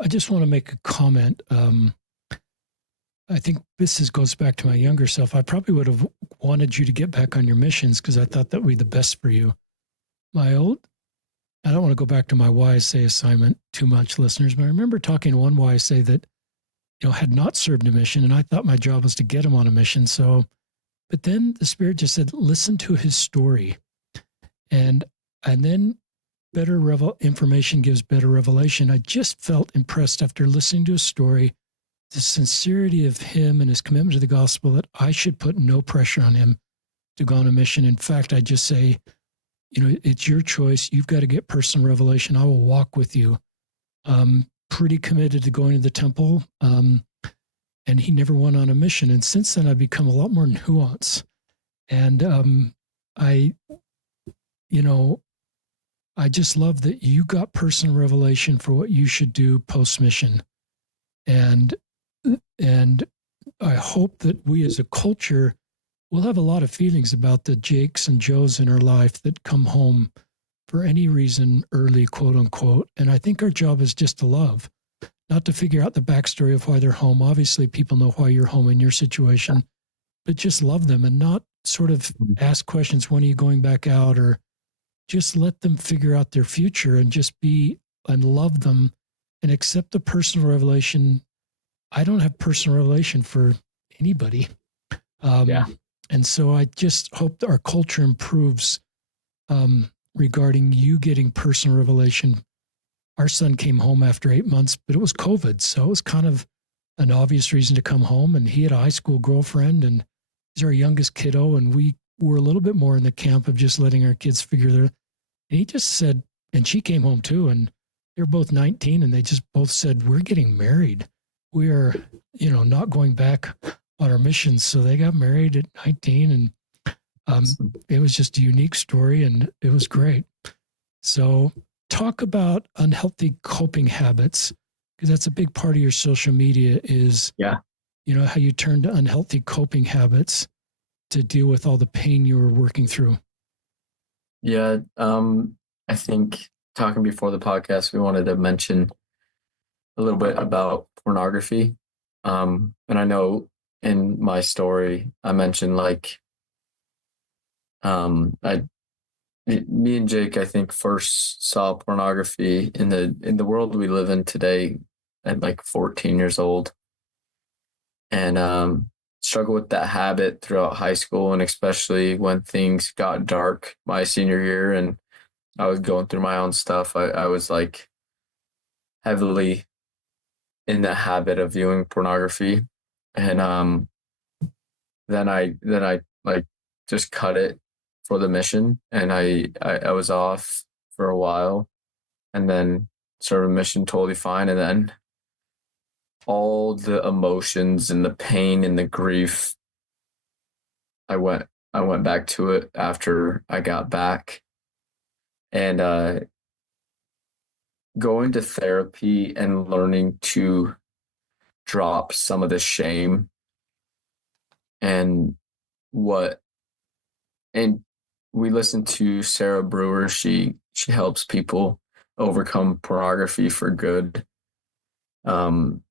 I just want to make a comment. I think this goes back to my younger self. I probably would have wanted you to get back on your missions because I thought that would be the best for you. I don't want to go back to my YSA assignment too much, listeners, but I remember talking to one YSA that, had not served a mission, and I thought my job was to get him on a mission. So, but then the Spirit just said, listen to his story. And then better information gives better revelation. I just felt impressed after listening to his story, the sincerity of him and his commitment to the gospel, that I should put no pressure on him to go on a mission. In fact, I just say, it's your choice. You've got to get personal revelation. I will walk with you. Pretty committed to going to the temple. And he never went on a mission. And since then, I've become a lot more nuanced. And I just love that you got personal revelation for what you should do post-mission. And I hope that we as a culture will have a lot of feelings about the Jakes and Joes in our life that come home for any reason early, quote unquote. And I think our job is just to love, not to figure out the backstory of why they're home. Obviously, people know why you're home in your situation, but just love them and not sort of ask questions, when are you going back out? Or just let them figure out their future and just be and love them and accept the personal revelation. I don't have personal revelation for anybody. And so I just hope that our culture improves regarding you getting personal revelation. Our son came home after 8 months, but it was COVID. So it was kind of an obvious reason to come home. And he had a high school girlfriend, and he's our youngest kiddo. And we were a little bit more in the camp of just letting our kids figure their, and he just said, and she came home too. And they're both 19, and they just both said, we're getting married. We are, not going back on our missions. So they got married at 19, and it was just a unique story, and it was great. So talk about unhealthy coping habits, because that's a big part of your social media is, how you turn to unhealthy coping habits to deal with all the pain you were working through. Yeah. I think talking before the podcast, we wanted to mention a little bit about pornography. And I know in my story, I mentioned me and Jake, I think, first saw pornography in the world we live in today at 14 years old, and struggled with that habit throughout high school, and especially when things got dark my senior year and I was going through my own stuff. I was heavily in the habit of viewing pornography, and then I just cut it for the mission, and I was off for a while, and then started a mission totally fine, and then all the emotions and the pain and the grief, I went back to it after I got back, and going to therapy and learning to drop some of the shame and we listened to Sarah Brewer. She helps people overcome pornography for good. Um,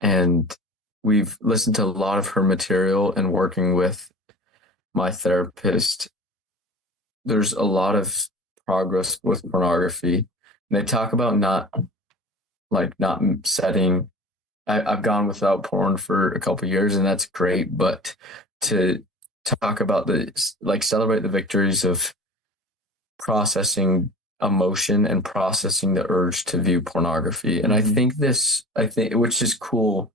and we've listened to a lot of her material and working with my therapist. There's a lot of progress with pornography. And they talk about not setting. I've gone without porn for a couple of years, and that's great. But to talk about celebrate the victories of processing emotion and processing the urge to view pornography. And I think, which is cool.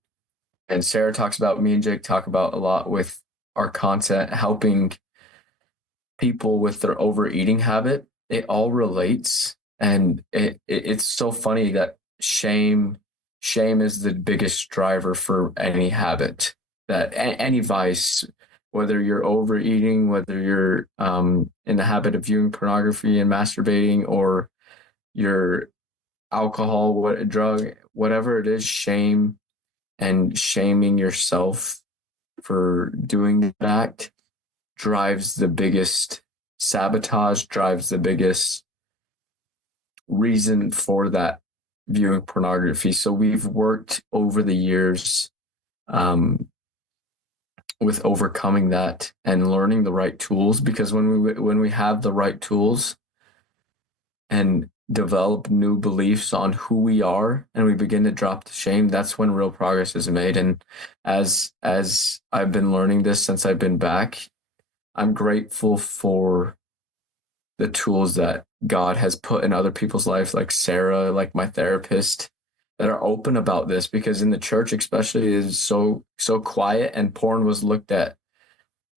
And Sarah talks about, me and Jake talk about a lot with our content, helping people with their overeating habit. It all relates. And it's so funny that shame is the biggest driver for any habit, that any vice, whether you're overeating, whether you're in the habit of viewing pornography and masturbating, or your alcohol, drug, whatever it is, shame and shaming yourself for doing that act drives the biggest sabotage, drives the biggest reason for that viewing pornography. So we've worked over the years with overcoming that and learning the right tools, because when we have the right tools and develop new beliefs on who we are, and we begin to drop the shame, that's when real progress is made. And as I've been learning this since I've been back, I'm grateful for the tools that God has put in other people's lives, like Sarah, like my therapist, that are open about this, because in the church especially is so quiet, and porn was looked at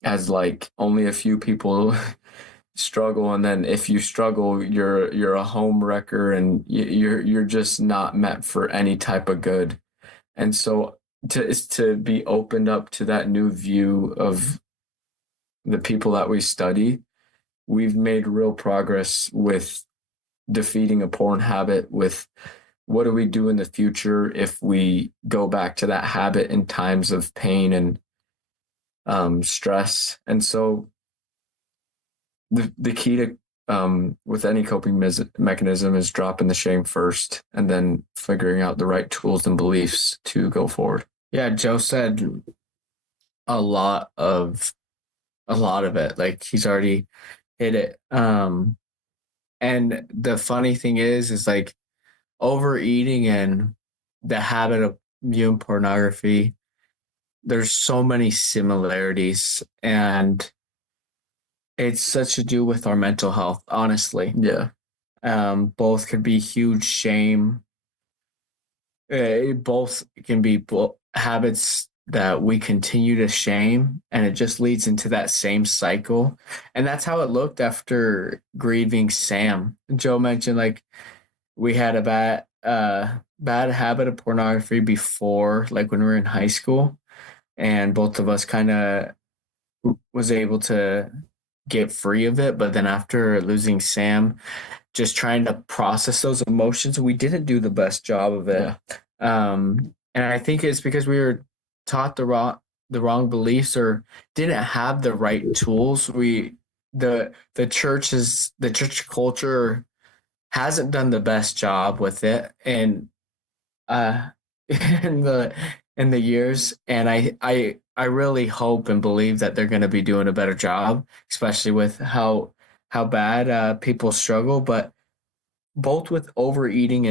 as like only a few people struggle, and then if you struggle, you're a home wrecker, and you're just not meant for any type of good. And so to be opened up to that new view of the people that we study, we've made real progress with defeating a porn habit. With what do we do in the future if we go back to that habit in times of pain and stress? And so the key to with any coping mechanism is dropping the shame first, and then figuring out the right tools and beliefs to go forward. Yeah, Joe said a lot of it. Like, he's already hit it. And the funny thing is like, overeating and the habit of viewing pornography, there's so many similarities, and it's such to do with our mental health, honestly. Yeah. Both could be huge shame. Both can be habits that we continue to shame, and it just leads into that same cycle. And that's how it looked after grieving Sam. Joe mentioned, like, we had a bad habit of pornography before, like when we were in high school, and both of us kind of was able to get free of it. But then after losing Sam, just trying to process those emotions, we didn't do the best job of it. Yeah. And I think it's because we were taught the wrong beliefs, or didn't have the right tools. The church culture hasn't done the best job with it, and in the years, and I really hope and believe that they're going to be doing a better job, especially with how bad people struggle. But both with overeating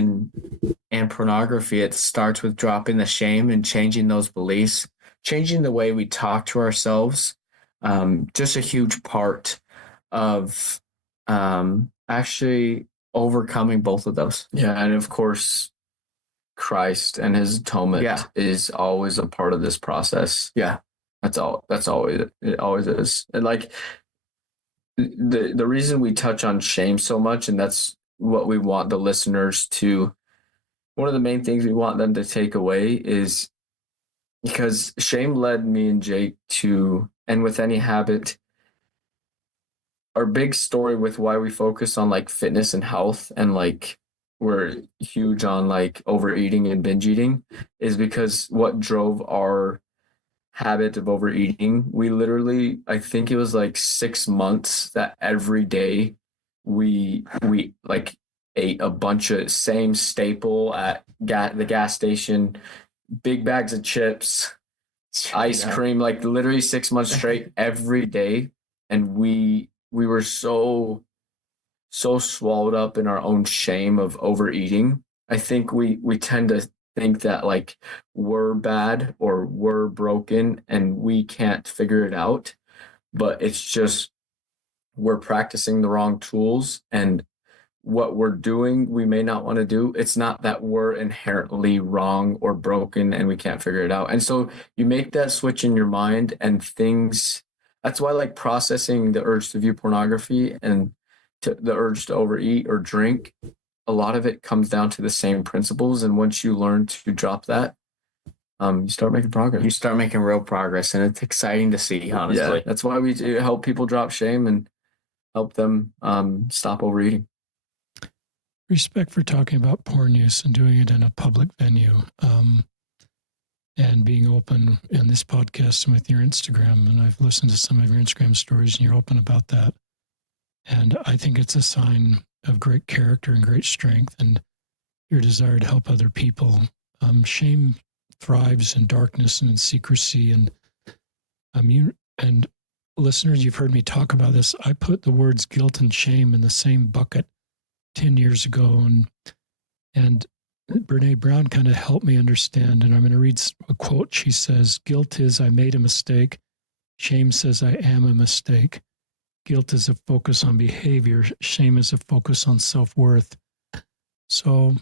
and pornography, it starts with dropping the shame and changing those beliefs, changing the way we talk to ourselves. Just a huge part of actually overcoming both of those. Yeah, and of course, Christ and his atonement is always a part of this process. Yeah. That's always it always is. And like the reason we touch on shame so much, and that's what we want the listeners to, one of the main things we want them to take away, is because shame led me and Jake to, and with any habit, our big story with why we focus on like fitness and health, and like we're huge on like overeating and binge eating, is because what drove our habit of overeating, we literally, I think it was like 6 months that every day we like ate a bunch of same staple at the gas station, big bags of chips, ice cream, like literally 6 months straight every day. And we were so swallowed up in our own shame of overeating. I think we tend to think that like we're bad or we're broken and we can't figure it out, but it's just we're practicing the wrong tools, and what we're doing we may not want to do. It's not that we're inherently wrong or broken and we can't figure it out. And so you make that switch in your mind, and things, that's why like processing the urge to view pornography and the urge to overeat or drink, a lot of it comes down to the same principles. And once you learn to drop that, you start making progress. You start making real progress, and it's exciting to see, honestly. Yeah, that's why we do help people drop shame and help them stop overeating. Respect for talking about porn use and doing it in a public venue, and being open in this podcast and with your Instagram. And I've listened to some of your Instagram stories, and you're open about that. And I think it's a sign of great character and great strength and your desire to help other people. Shame thrives in darkness and in secrecy. And and listeners, you've heard me talk about this. I put the words guilt and shame in the same bucket 10 years ago. And Brene Brown kind of helped me understand. And I'm going to read a quote. She says, "Guilt is I made a mistake. Shame says I am a mistake. Guilt is a focus on behavior. Shame is a focus on self-worth." So,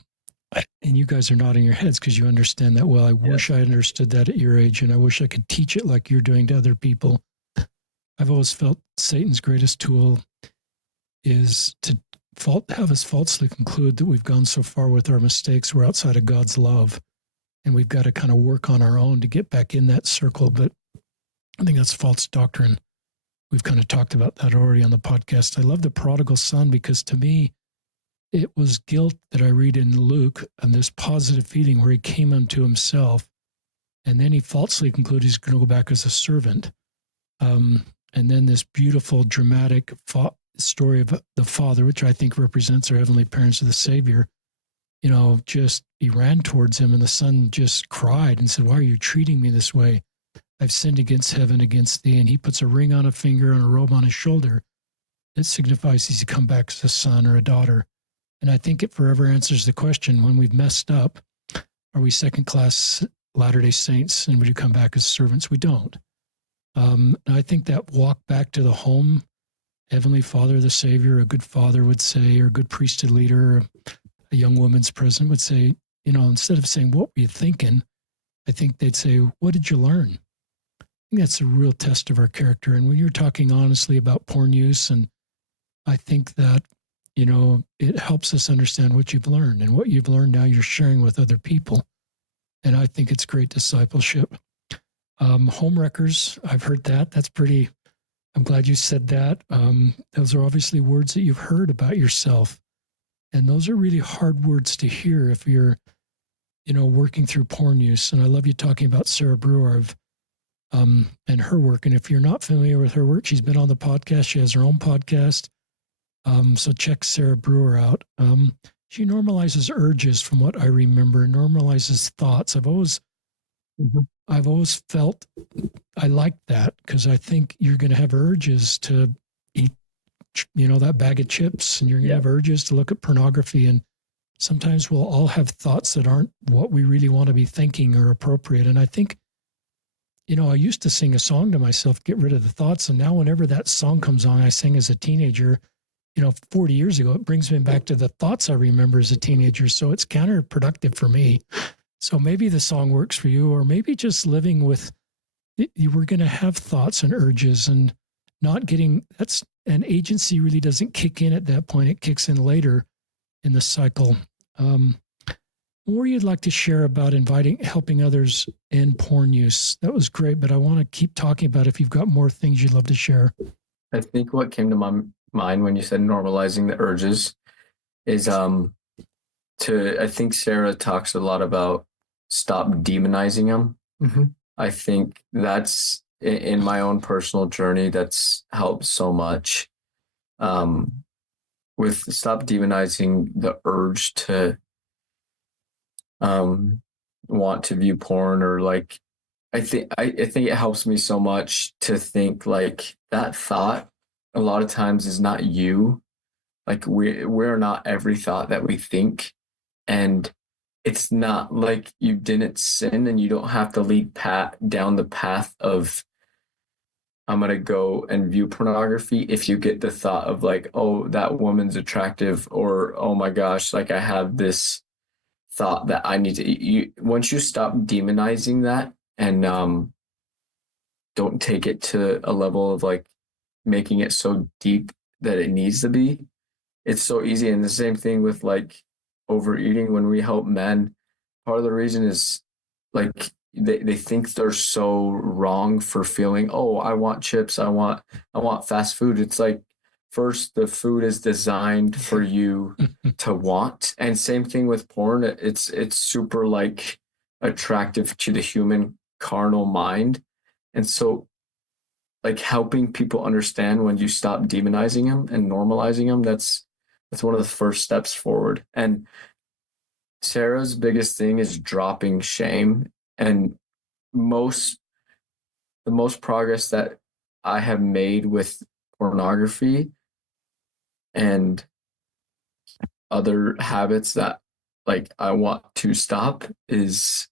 and you guys are nodding your heads because you understand that well. I wish I understood that at your age, and I wish I could teach it like you're doing to other people. I've always felt Satan's greatest tool is to have us falsely conclude that we've gone so far with our mistakes, we're outside of God's love, and we've got to kind of work on our own to get back in that circle. But I think that's false doctrine. We've kind of talked about that already on the podcast. I love the prodigal son because to me, it was guilt that I read in Luke and this positive feeling where he came unto himself, and then he falsely concluded he's going to go back as a servant. And then this beautiful, dramatic story of the Father, which I think represents our heavenly parents of the Savior, just he ran towards him, and the son just cried and said, "Why are you treating me this way? I've sinned against heaven, against thee." And he puts a ring on a finger and a robe on his shoulder. It signifies he's to come back as a son or a daughter. And I think it forever answers the question, when we've messed up, are we second-class Latter-day Saints and would you come back as servants? We don't. And I think that walk back to the home, Heavenly Father, the Savior, a good father would say, or a good priesthood leader, a young woman's president would say, instead of saying, "What were you thinking?" I think they'd say, "What did you learn?" I think that's a real test of our character. And when you're talking honestly about porn use, and I think that, it helps us understand what you've learned, and what you've learned now you're sharing with other people. And I think it's great discipleship. Home wreckers, I've heard that. That's pretty, I'm glad you said that. Those are obviously words that you've heard about yourself. And those are really hard words to hear if you're, working through porn use. And I love you talking about Sarah Brewer and her work. And if you're not familiar with her work, she's been on the podcast. She has her own podcast. So check Sarah Brewer out. She normalizes urges, from what I remember, normalizes thoughts. I've always felt I like that, because I think you're going to have urges to eat, that bag of chips, and you're going to have urges to look at pornography. And sometimes we'll all have thoughts that aren't what we really want to be thinking or appropriate. And I think, I used to sing a song to myself, get rid of the thoughts. And now whenever that song comes on, I sang as a teenager, 40 years ago, it brings me back to the thoughts I remember as a teenager. So it's counterproductive for me. So maybe the song works for you, or maybe just living with, you were going to have thoughts and urges, and not getting, an agency really doesn't kick in at that point. It kicks in later in the cycle. More you'd like to share about helping others in porn use? That was great, but I want to keep talking about if you've got more things you'd love to share. I think what came to my mind when you said normalizing the urges is I think Sarah talks a lot about stop demonizing them. Mm-hmm. I think that's in my own personal journey, that's helped so much. stop demonizing the urge to want to view porn, or like I think it helps me so much to think like that thought a lot of times is not you. Like we're not every thought that we think. And it's not like you didn't sin and you don't have to lead down the path of I'm gonna go and view pornography if you get the thought of like, oh, that woman's attractive, or oh my gosh, like I have this thought that I need to. Once you stop demonizing that and don't take it to a level of like making it so deep that it needs to be, it's so easy. And the same thing with like overeating. When we help men, part of the reason is like they think they're so wrong for feeling, oh, I want chips, I want fast food. It's like, first, the food is designed for you to want. And same thing with porn. It's super like attractive to the human carnal mind. And so like helping people understand, when you stop demonizing them and normalizing them, that's one of the first steps forward. And Sarah's biggest thing is dropping shame. And the most progress that I have made with pornography and other habits that like I want to stop is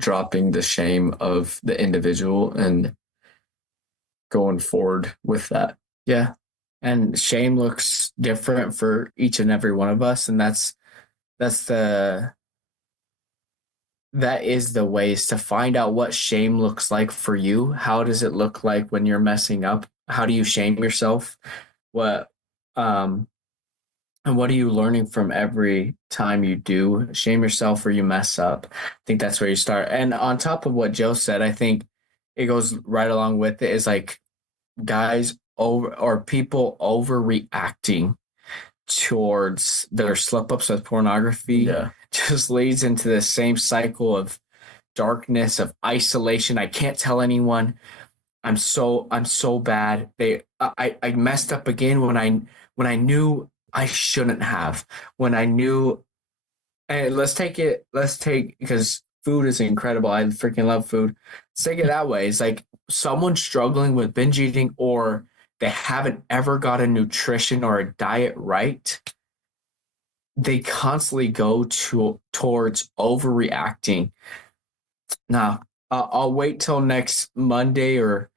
dropping the shame of the individual and going forward with that. Yeah. And shame looks different for each and every one of us. And that is the ways to find out what shame looks like for you. How does it look like when you're messing up? How do you shame yourself? And what are you learning from every time you do shame yourself or you mess up? I think that's where you start. And on top of what Joe said, I think it goes right along with it, is like guys people overreacting towards their slip ups with pornography. Yeah. Just leads into the same cycle of darkness, of isolation. I can't tell anyone. I'm so bad. I messed up again when I knew I shouldn't have. When I knew, and because food is incredible. I freaking love food. Let's take it that way. It's like someone struggling with binge eating, or they haven't ever got a nutrition or a diet right. They constantly go towards overreacting. Now, I'll wait till next Monday or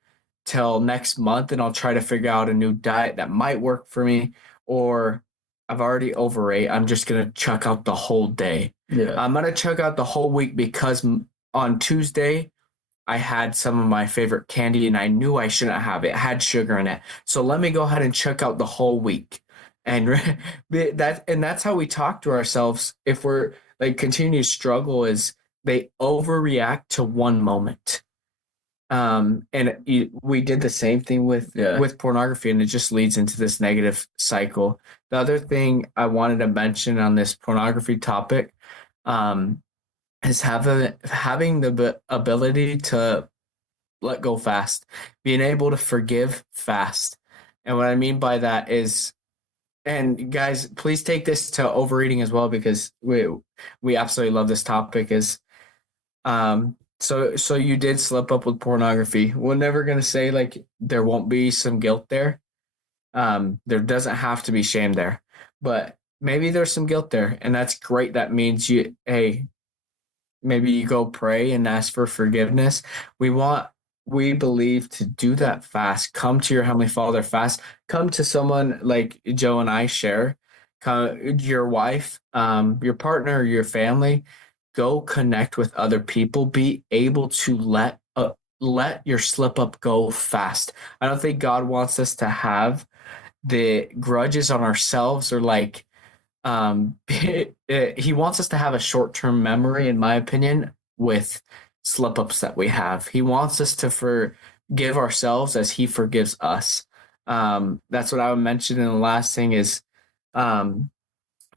till next month, and I'll try to figure out a new diet that might work for me. Or I've already overate. I'm just going to chuck out the whole day. Yeah. I'm going to chuck out the whole week because on Tuesday, I had some of my favorite candy and I knew I shouldn't have it. It had sugar in it. So let me go ahead and chuck out the whole week. And that's how we talk to ourselves. If we're like continue to struggle, is they overreact to one moment. We did the same thing with pornography, and it just leads into this negative cycle. The other thing I wanted to mention on this pornography topic, is having the ability to let go fast, being able to forgive fast. And what I mean by that is, and guys, please take this to overeating as well, because we absolutely love this topic. Is so you did slip up with pornography. We're never gonna say like there won't be some guilt there. There doesn't have to be shame there, but maybe there's some guilt there, and that's great. That means maybe you go pray and ask for forgiveness. We believe to do that fast. Come to your Heavenly Father fast. Come to someone like Joe and I share. Your wife, your partner, your family. Go connect with other people. Be able to let your slip up go fast. I don't think God wants us to have the grudges on ourselves, or like he wants us to have a short-term memory, in my opinion, with slip-ups that we have. He wants us to forgive ourselves as he forgives us. That's what I would mention. And the last thing is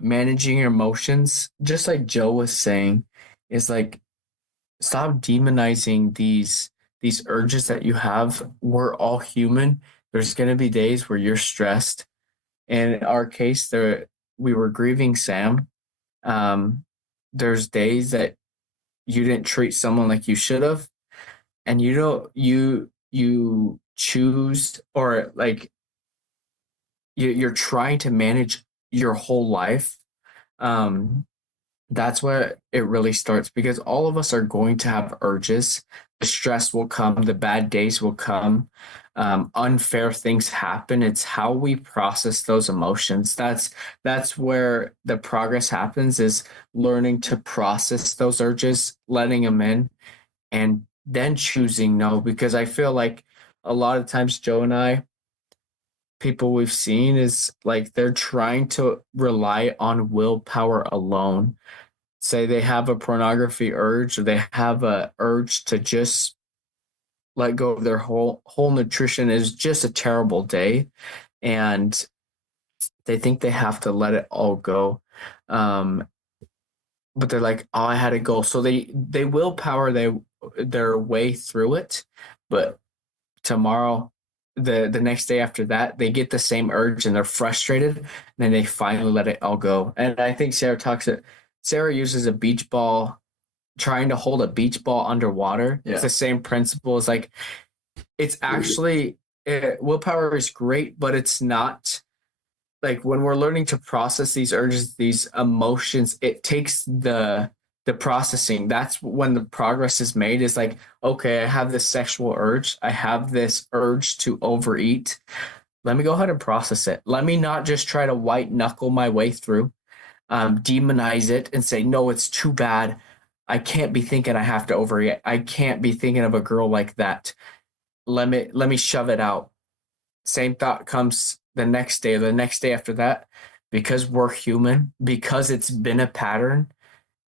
managing your emotions. Just like Joe was saying, is like, stop demonizing these urges that you have. We're all human. There's going to be days where you're stressed. In our case, we were grieving Sam. There's days that you didn't treat someone like you should have, and you choose, or like you're trying to manage your whole life. That's where it really starts, because all of us are going to have urges. The stress will come, the bad days will come, unfair things happen. It's how we process those emotions. That's where the progress happens, is learning to process those urges, letting them in, and then choosing no. Because I feel like a lot of times Joe and I, people we've seen, is like they're trying to rely on willpower alone. Say they have a pornography urge, or they have a urge to just let go of their whole nutrition, is just a terrible day, and they think they have to let it all go. But they're like, oh, I had to go. So they willpower their way through it, but tomorrow, the next day after that, they get the same urge and they're frustrated, and then they finally let it all go. And I think Sarah uses a beach ball, trying to hold a beach ball underwater. Yeah. It's the same principle. It's like, it's actually, willpower is great, but it's not like, when we're learning to process these urges, these emotions, it takes the processing. That's when the progress is made, is like, okay, I have this sexual urge. I have this urge to overeat. Let me go ahead and process it. Let me not just try to white knuckle my way through, demonize it and say, no, it's too bad. I can't be thinking I have to overeat. I can't be thinking of a girl like that. Let me shove it out. Same thought comes the next day or the next day after that. Because we're human, because it's been a pattern,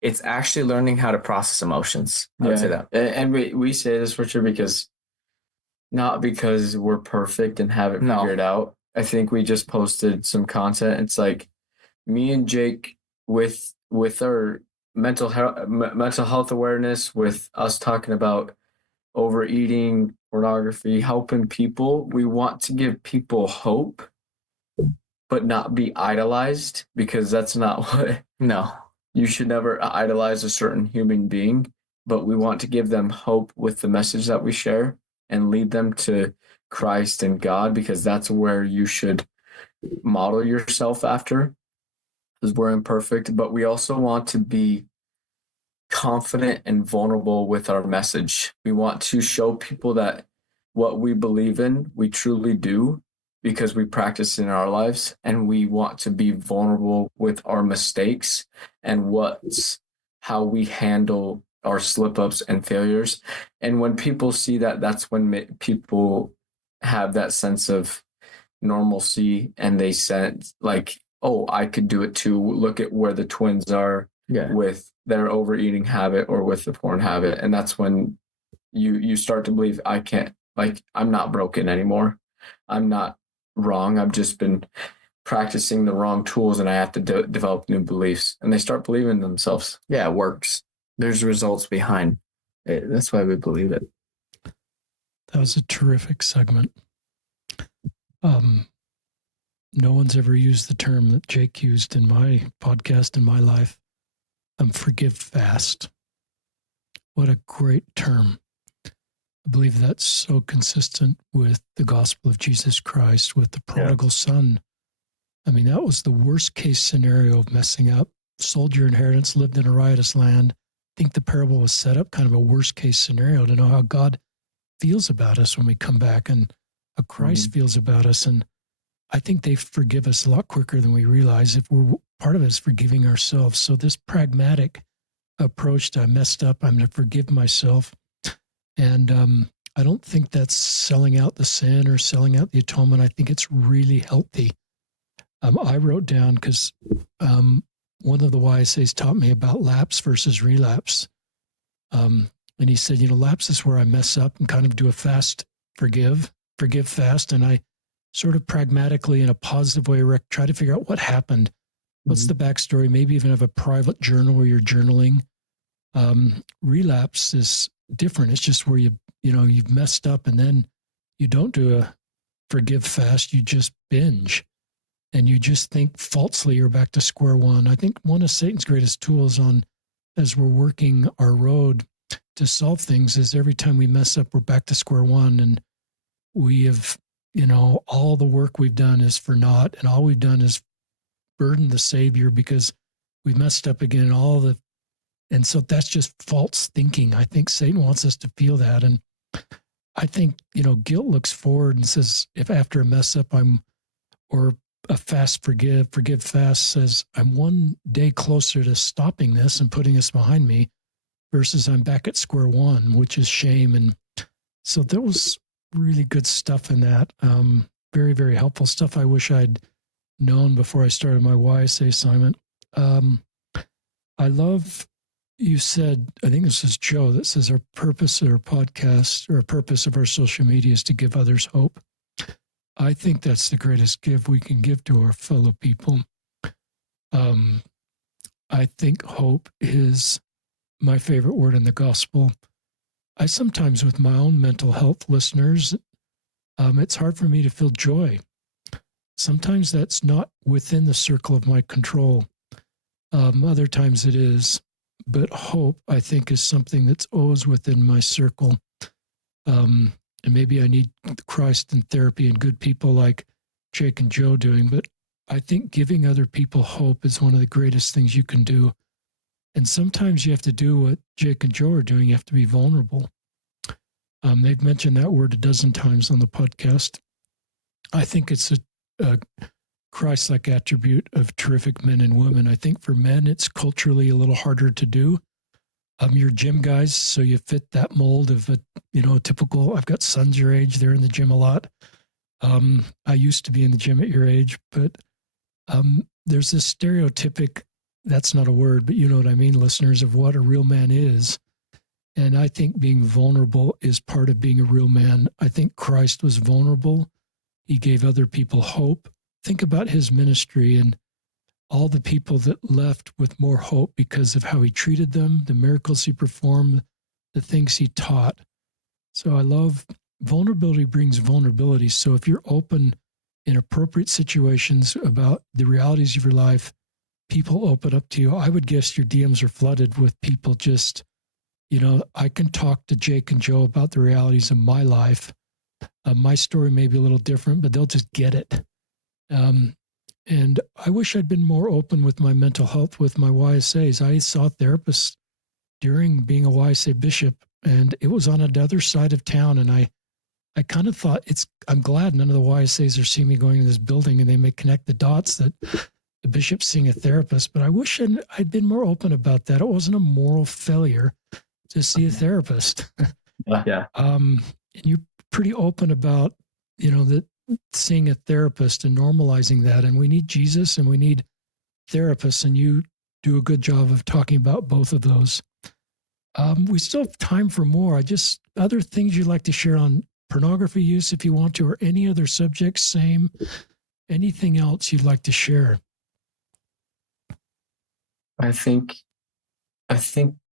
it's actually learning how to process emotions. I would say that. And we say this, Richard, because not because we're perfect and have it No. figured out. I think we just posted some content. It's like me and Jake with our mental health awareness, with us talking about overeating, pornography, helping people. We want to give people hope, but not be idolized, because that's not what. No. You should never idolize a certain human being, but we want to give them hope with the message that we share and lead them to Christ and God, because that's where you should model yourself after, because we're imperfect. But we also want to be confident and vulnerable with our message. We want to show people that what we believe in, we truly do, because we practice in our lives, and we want to be vulnerable with our mistakes and how we handle our slip-ups and failures. And when people see that, that's when people have that sense of normalcy, and they sense like, oh, I could do it too. Look at where the twins are with their overeating habit or with the porn habit. And that's when you start to believe, I can't, like, I'm not broken anymore. I'm not wrong. I've just been practicing the wrong tools, and I have to develop new beliefs. And they start believing themselves. Yeah, it works. There's results behind it. That's why we believe it. That was a terrific segment. No one's ever used the term that Jake used in my podcast in my life. Forgive fast. What a great term. I believe that's so consistent with the gospel of Jesus Christ, with the prodigal son. I mean, that was the worst case scenario of messing up. Sold your inheritance, lived in a riotous land. I think the parable was set up kind of a worst case scenario to know how God feels about us when we come back, and how Christ feels about us. And I think they forgive us a lot quicker than we realize, if we're part of it is forgiving ourselves. So this pragmatic approach to, I messed up, I'm going to forgive myself. And I don't think that's selling out the sin or selling out the atonement. I think it's really healthy. I wrote down, because one of the YSAs taught me about lapse versus relapse. And he said, lapse is where I mess up and kind of do a fast forgive fast. And I sort of pragmatically, in a positive way, try to figure out what happened. What's the backstory? Maybe even have a private journal where you're journaling. Relapse is different. It's just where you've messed up, and then you don't do a forgive fast. You just binge. and you just think falsely you're back to square one. I think one of Satan's greatest tools as we're working our road to solve things is every time we mess up, we're back to square one, and we have, all the work we've done is for naught, and all we've done is burden the Savior because we messed up again. And so that's just false thinking. I think Satan wants us to feel that. And I think, guilt looks forward and says, if after a mess up or a fast forgive fast says, I'm one day closer to stopping this and putting this behind me versus I'm back at square one, which is shame. And so there was really good stuff in that. Very, very helpful stuff I wish I'd known before I started my YSA assignment. I love, you said, I think this is Joe, that says our purpose of our podcast or a purpose of our social media is to give others hope. I think that's the greatest gift we can give to our fellow people. I think hope is my favorite word in the gospel. I sometimes, with my own mental health listeners, it's hard for me to feel joy. Sometimes that's not within the circle of my control. Other times it is. But hope, I think, is something that's always within my circle. And maybe I need Christ and therapy and good people like Jake and Joe doing. But I think giving other people hope is one of the greatest things you can do. And sometimes you have to do what Jake and Joe are doing. You have to be vulnerable. They've mentioned that word a dozen times on the podcast. I think it's a Christ-like attribute of terrific men and women. I think for men, it's culturally a little harder to do. You're gym guys, so you fit that mold of a typical. I've got sons your age; they're in the gym a lot. I used to be in the gym at your age, but there's this stereotypic. That's not a word, but you know what I mean, listeners, of what a real man is. And I think being vulnerable is part of being a real man. I think Christ was vulnerable. He gave other people hope. Think about his ministry and all the people that left with more hope because of how he treated them, the miracles he performed, the things he taught. So I love vulnerability brings vulnerability. So if you're open in appropriate situations about the realities of your life, people open up to you. I would guess your DMs are flooded with people just, I can talk to Jake and Joe about the realities of my life. My story may be a little different, but they'll just get it. And I wish I'd been more open with my mental health with my YSAs. I saw therapists during being a YSA bishop, and it was on another side of town. And I kind of thought I'm glad none of the YSAs are seeing me going to this building and they may connect the dots that the bishop's seeing a therapist. But I wish I'd been more open about that. It wasn't a moral failure to see a therapist. Yeah. And you're pretty open about, that seeing a therapist and normalizing that. And we need Jesus and we need therapists, and you do a good job of talking about both of those. We still have time for more. Other things you'd like to share on pornography use if you want to, or any other subject, same, anything else you'd like to share? I think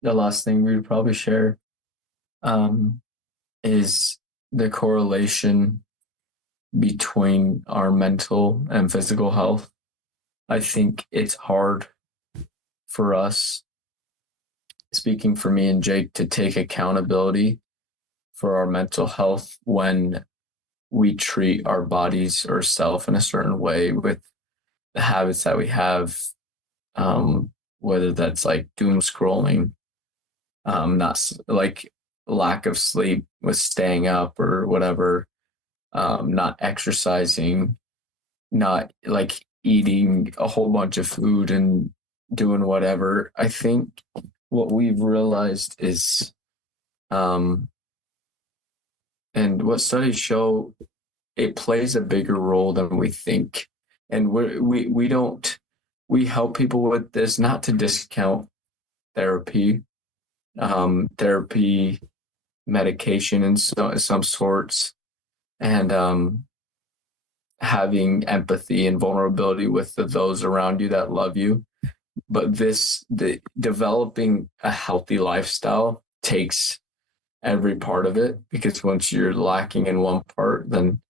the last thing we would probably share is the correlation between our mental and physical health. I think it's hard for us, speaking for me and Jake, to take accountability for our mental health when we treat our bodies or self in a certain way with the habits that we have, whether that's like doom scrolling, not like lack of sleep with staying up or whatever, not exercising, not like eating a whole bunch of food and doing whatever. I think what we've realized is, and what studies show, it plays a bigger role than we think. And we help people with this, not to discount therapy, medication in some sorts, and having empathy and vulnerability with those around you that love you. But the developing a healthy lifestyle takes every part of it, because once you're lacking in one part, then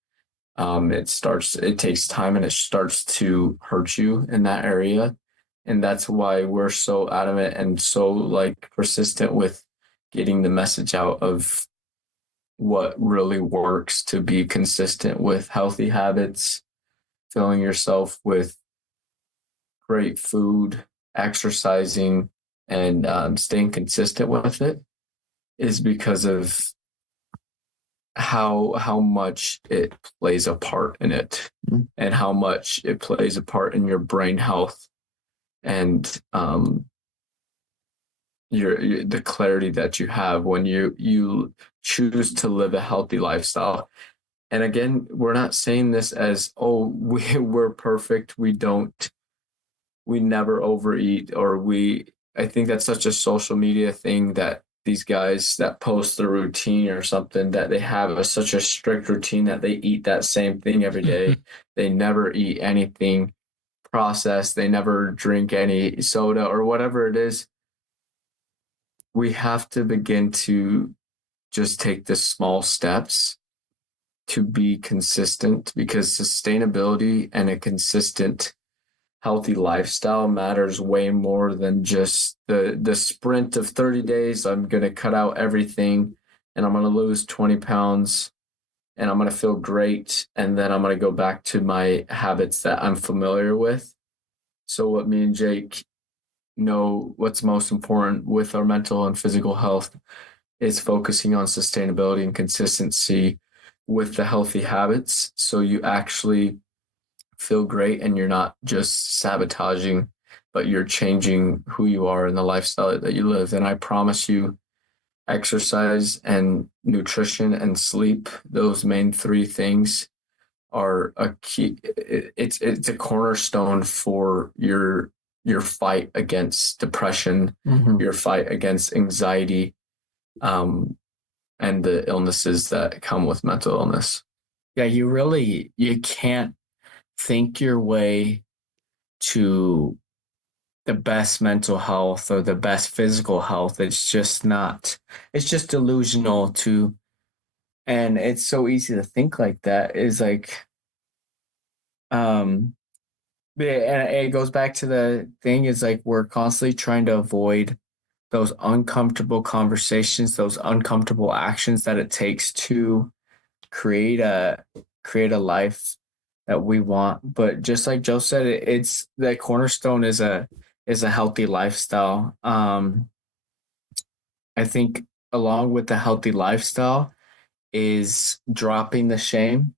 it takes time and it starts to hurt you in that area. And that's why we're so adamant and so like persistent with getting the message out of what really works to be consistent with healthy habits, filling yourself with great food, exercising, and staying consistent with it, is because of how much it plays a part in it, and how much it plays a part in your brain health and the clarity that you have when you choose to live a healthy lifestyle. And again, we're not saying this as, oh, we're perfect, we never overeat, or I think that's such a social media thing, that these guys that post the routine or something, that they have such a strict routine that they eat that same thing every day. They never eat anything processed. They never drink any soda or whatever it is. We have to begin to just take the small steps to be consistent, because sustainability and a consistent healthy lifestyle matters way more than just the sprint of 30 days. I'm going to cut out everything and I'm going to lose 20 pounds and I'm going to feel great. And then I'm going to go back to my habits that I'm familiar with. So what me and Jake know what's most important with our mental and physical health is focusing on sustainability and consistency with the healthy habits. So you actually feel great and you're not just sabotaging, but you're changing who you are and the lifestyle that you live. And I promise you, exercise and nutrition and sleep, those main three things, are a key. It's a cornerstone for your fight against depression, your fight against anxiety, and the illnesses that come with mental illness. Yeah, you can't think your way to the best mental health or the best physical health. It's just delusional to, and it's so easy to think like that, is like, and it goes back to the thing, is like, we're constantly trying to avoid those uncomfortable conversations, those uncomfortable actions that it takes to create a life that we want. But just like Joe said, it's the cornerstone is a healthy lifestyle. I think along with the healthy lifestyle is dropping the shame,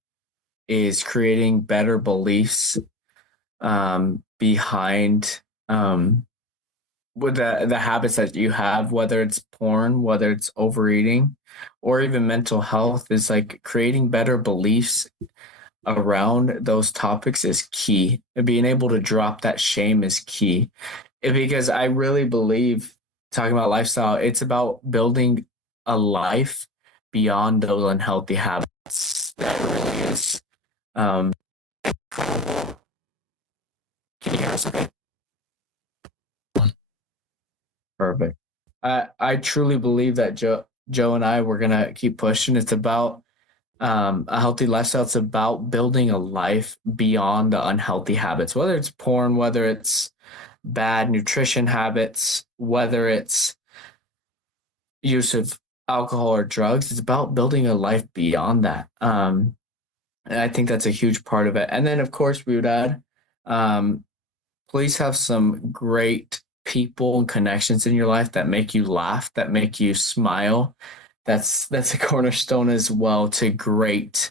is creating better beliefs behind with the habits that you have, whether it's porn, whether it's overeating, or even mental health. Is like creating better beliefs around those topics is key. And being able to drop that shame is key. Because I really believe, talking about lifestyle, it's about building a life beyond those unhealthy habits. That really is. Can you hear us okay? Perfect. I truly believe that Joe and I, we're gonna keep pushing. It's about a healthy lifestyle. It's about building a life beyond the unhealthy habits, whether it's porn, whether it's bad nutrition habits, whether it's use of alcohol or drugs. It's about building a life beyond that. And I think that's a huge part of it. And then, of course, we would add, please have some great people and connections in your life that make you laugh, that make you smile. That's a cornerstone as well to great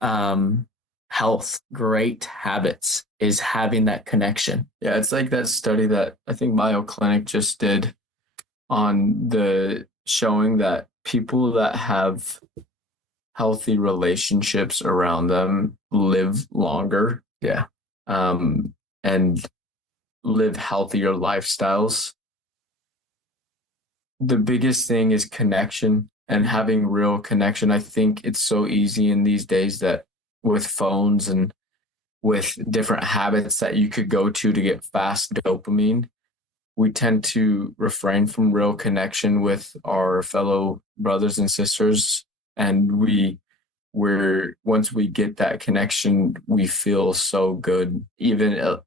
health, great habits, is having that connection. Yeah, it's like that study that I think Mayo Clinic just did on the showing that people that have healthy relationships around them live longer. Yeah. And live healthier lifestyles. The biggest thing is connection and having real connection. I think it's so easy in these days that with phones and with different habits that you could go to get fast dopamine, we tend to refrain from real connection with our fellow brothers and sisters. And we where once we get that connection, we feel so good, even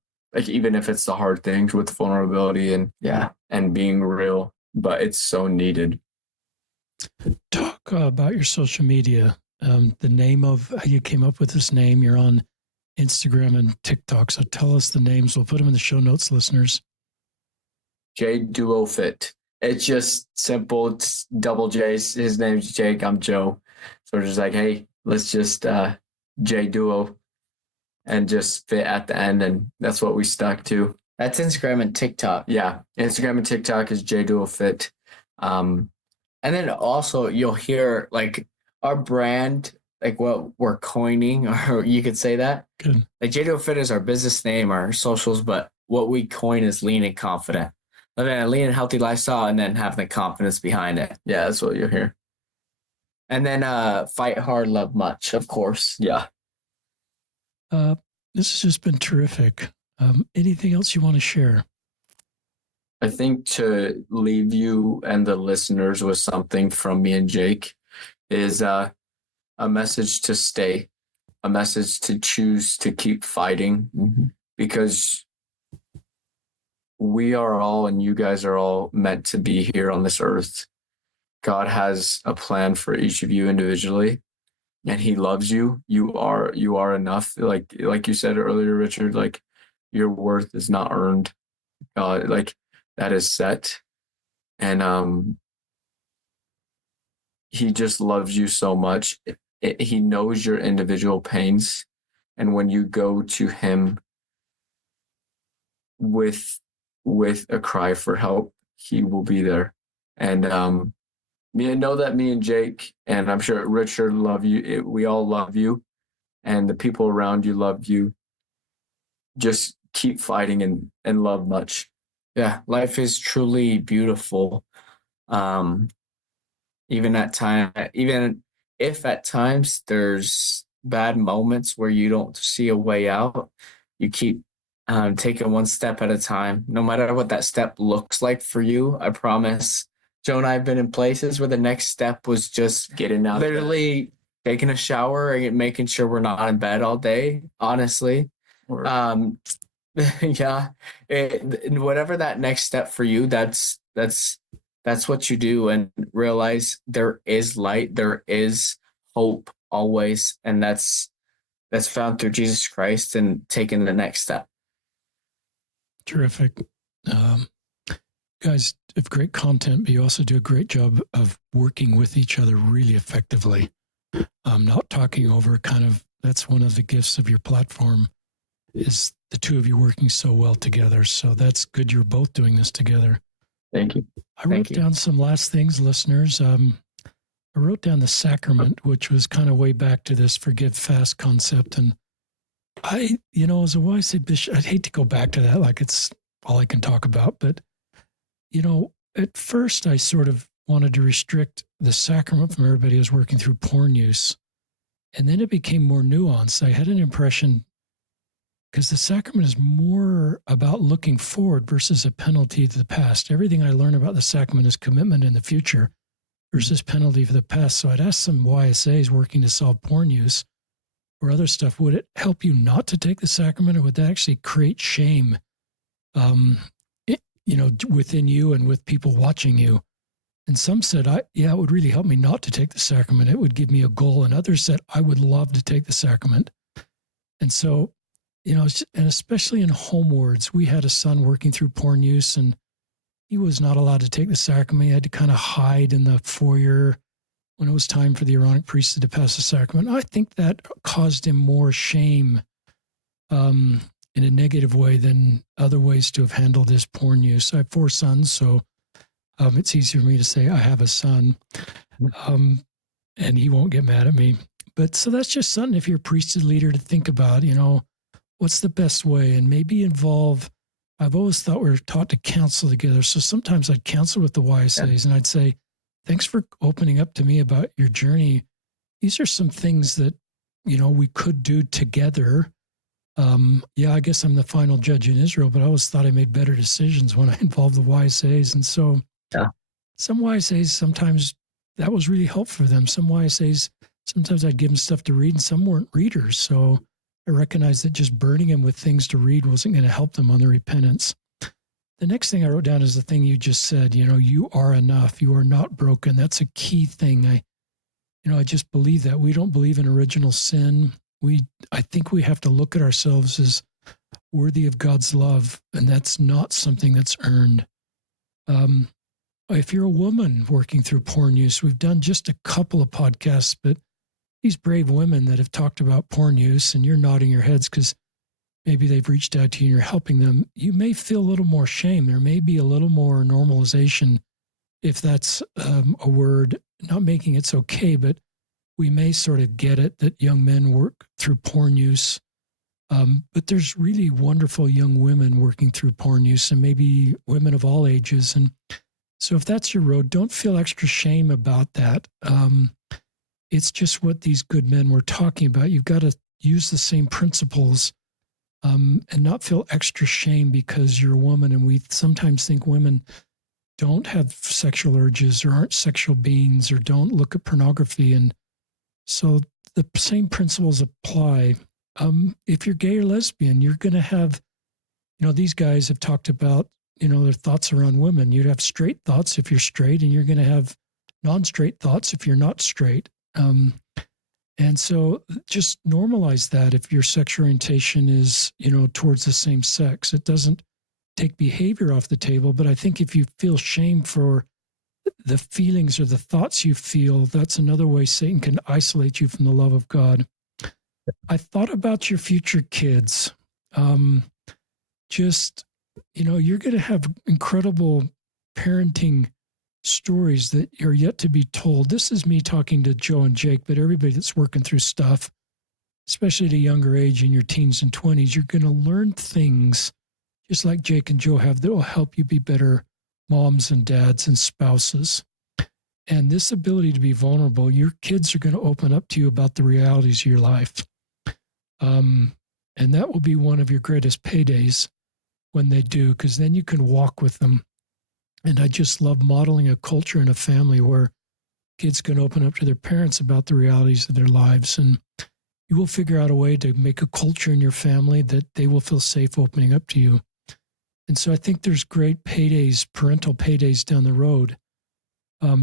even if it's the hard things with vulnerability and being real, but it's so needed. Talk about your social media. The name of how you came up with this name. You're on Instagram and TikTok. So tell us the names. We'll put them in the show notes, listeners. J Duo Fit. It's just simple. It's double J's. His name's Jake. I'm Joe. So we're just like, hey, let's just J Duo and just fit at the end. And that's what we stuck to. That's Instagram and TikTok. Yeah. Instagram and TikTok is J Duo Fit. And then also you'll hear like our brand, like what we're coining, or you could say that. Good. Like J Duo Fit is our business name, our socials, but what we coin is lean and confident. Living a lean and healthy lifestyle and then having the confidence behind it. Yeah, that's what you'll hear. And then fight hard, love much, of course. Yeah. This has just been terrific. Anything else you want to share? I think to leave you and the listeners with something from me and Jake is a message to stay, a message to choose to keep fighting, because we are all, and you guys are all meant to be here on this earth. God has a plan for each of you individually, and he loves you. You are enough. Like you said earlier, Richard, like your worth is not earned. Like that is set. And he just loves you so much. He knows your individual pains. And when you go to him with a cry for help, he will be there. And know that me and Jake, and I'm sure Richard love you. We all love you, and the people around you love you. Just keep fighting and love much. Yeah, life is truly beautiful. Even if at times there's bad moments where you don't see a way out, you keep taking one step at a time, no matter what that step looks like for you. I promise. Joe and I have been in places where the next step was just Getting out, literally taking a shower and making sure we're not in bed all day, honestly. Yeah, whatever that next step for you, that's what you do, and realize there is light, there is hope always, and that's found through Jesus Christ and taking the next step. Terrific. Guys have great content, but you also do a great job of working with each other really effectively. Not talking over, that's one of the gifts of your platform, is the two of you working so well together. So that's good you're both doing this together. Thank you. I wrote down some last things, listeners. I wrote down the sacrament, which was kind of way back to this forgive fast concept. And I, as a YSA bishop, I'd hate to go back to that, like it's all I can talk about. But, at first I sort of wanted to restrict the sacrament from everybody who was working through porn use. And then it became more nuanced. I had an impression, because the sacrament is more about looking forward versus a penalty to the past. Everything I learn about the sacrament is commitment in the future versus penalty for the past. So I'd ask some YSAs working to solve porn use or other stuff, would it help you not to take the sacrament, or would that actually create shame, within you and with people watching you? And some said, it would really help me not to take the sacrament. It would give me a goal. And others said, I would love to take the sacrament. And so, and especially in home wards, we had a son working through porn use, and he was not allowed to take the sacrament. He had to kind of hide in the foyer when it was time for the Aaronic priesthood to pass the sacrament. I think that caused him more shame in a negative way than other ways to have handled his porn use. I have 4 sons, so it's easy for me to say I have a son, and he won't get mad at me. But so that's just something, if you're a priesthood leader, to think about, what's the best way, and maybe involve. I've always thought we were taught to counsel together. So sometimes I'd counsel with the YSAs, and I'd say, thanks for opening up to me about your journey. These are some things that, we could do together. I guess I'm the final judge in Israel, but I always thought I made better decisions when I involved the YSAs. And so some YSAs, sometimes that was really helpful for them. Some YSAs sometimes I'd give them stuff to read, and some weren't readers. So I recognized that just burning them with things to read wasn't going to help them on their repentance. The next thing I wrote down is the thing you just said. You are enough. You are not broken. That's a key thing. I just believe that. We don't believe in original sin. I think we have to look at ourselves as worthy of God's love, and that's not something that's earned. If you're a woman working through porn use, we've done just a couple of podcasts, but these brave women that have talked about porn use, and you're nodding your heads because maybe they've reached out to you and you're helping them, you may feel a little more shame. There may be a little more normalization, if that's a word, not making it's okay, but we may sort of get it that young men work through porn use. But there's really wonderful young women working through porn use, and maybe women of all ages. And so if that's your road, don't feel extra shame about that. It's just what these good men were talking about. You've got to use the same principles and not feel extra shame because you're a woman. And we sometimes think women don't have sexual urges or aren't sexual beings or don't look at pornography. And so the same principles apply. If you're gay or lesbian, you're going to have, these guys have talked about, their thoughts around women. You'd have straight thoughts if you're straight, and you're going to have non-straight thoughts if you're not straight. And so just normalize that if your sexual orientation is, towards the same sex. It doesn't take behavior off the table, but I think if you feel shame for the feelings or the thoughts you feel, that's another way Satan can isolate you from the love of God. I thought about your future kids. You're going to have incredible parenting stories that are yet to be told. This is me talking to Joe and Jake, but everybody that's working through stuff, especially at a younger age in your teens and 20s, you're going to learn things just like Jake and Joe have that will help you be better moms and dads and spouses. And this ability to be vulnerable, your kids are going to open up to you about the realities of your life. And that will be one of your greatest paydays when they do, because then you can walk with them. And I just love modeling a culture and a family where kids can open up to their parents about the realities of their lives. And you will figure out a way to make a culture in your family that they will feel safe opening up to you. And so I think there's great paydays, parental paydays down the road,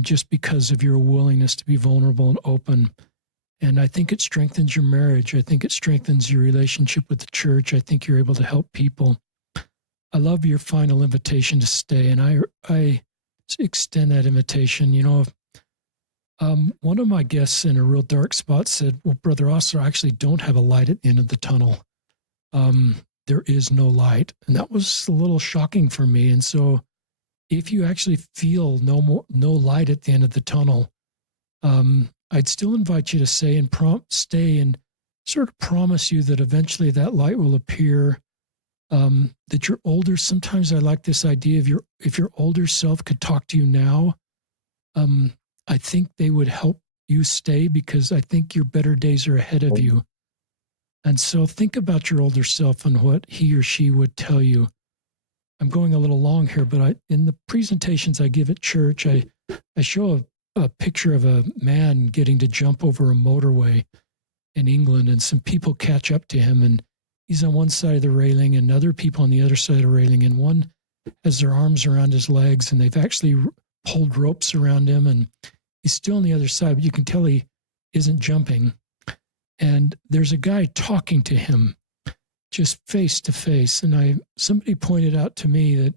just because of your willingness to be vulnerable and open. And I think it strengthens your marriage. I think it strengthens your relationship with the church. I think you're able to help people. I love your final invitation to stay, and I extend that invitation. One of my guests in a real dark spot said, well, Brother Osler, I actually don't have a light at the end of the tunnel. There is no light. And that was a little shocking for me. And so if you actually feel no light at the end of the tunnel, I'd still invite you to stay and sort of promise you that eventually that light will appear. That you're older. Sometimes I like this idea of if your older self could talk to you now, I think they would help you stay, because I think your better days are ahead of you. And so think about your older self and what he or she would tell you. I'm going a little long here, but in the presentations I give at church, I show a picture of a man getting to jump over a motorway in England, and some people catch up to him, and he's on one side of the railing and other people on the other side of the railing, and one has their arms around his legs, and they've actually pulled ropes around him, and he's still on the other side, but you can tell he isn't jumping. And there's a guy talking to him just face to face. And somebody pointed out to me that,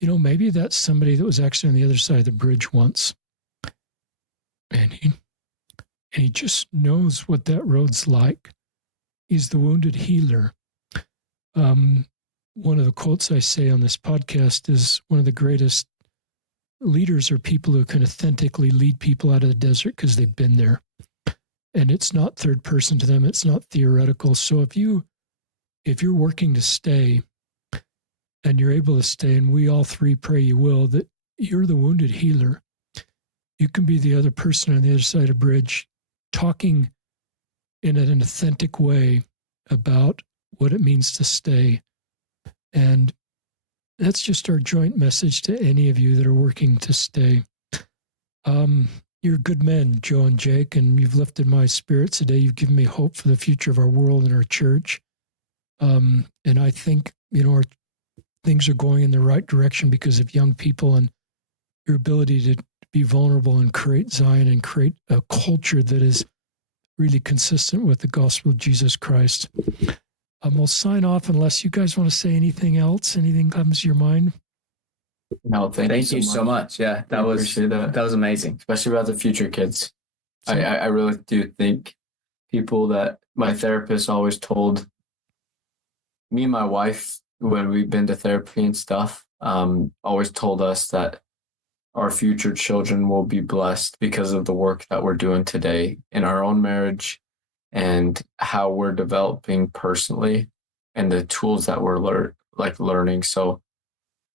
maybe that's somebody that was actually on the other side of the bridge once. And he just knows what that road's like. He's the wounded healer. One of the quotes I say on this podcast is one of the greatest leaders are people who can authentically lead people out of the desert because they've been there. And it's not third person to them. It's not theoretical. So if you're working to stay and you're able to stay, and we all three pray you will, that you're the wounded healer. You can be the other person on the other side of the bridge talking in an authentic way about what it means to stay. And that's just our joint message to any of you that are working to stay. you're good men, Joe and Jake, and you've lifted my spirits today. You've given me hope for the future of our world and our church. And I think, our things are going in the right direction because of young people and your ability to be vulnerable and create Zion and create a culture that is really consistent with the gospel of Jesus Christ. We'll sign off unless you guys want to say anything else. Anything comes to your mind? No, Thank you so much. Yeah, I appreciate that. that was amazing. Especially about the future kids. So- I really do think people that my therapist always told me and my wife when we've been to therapy and stuff, always told us that our future children will be blessed because of the work that we're doing today in our own marriage and how we're developing personally and the tools that we're learning. So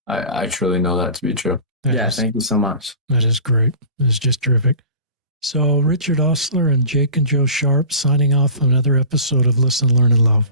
I truly know that to be true. Thank you so much. That is great. That is just terrific. So Richard Ostler and Jake and Joe Sharp signing off on another episode of Listen, Learn, and Love.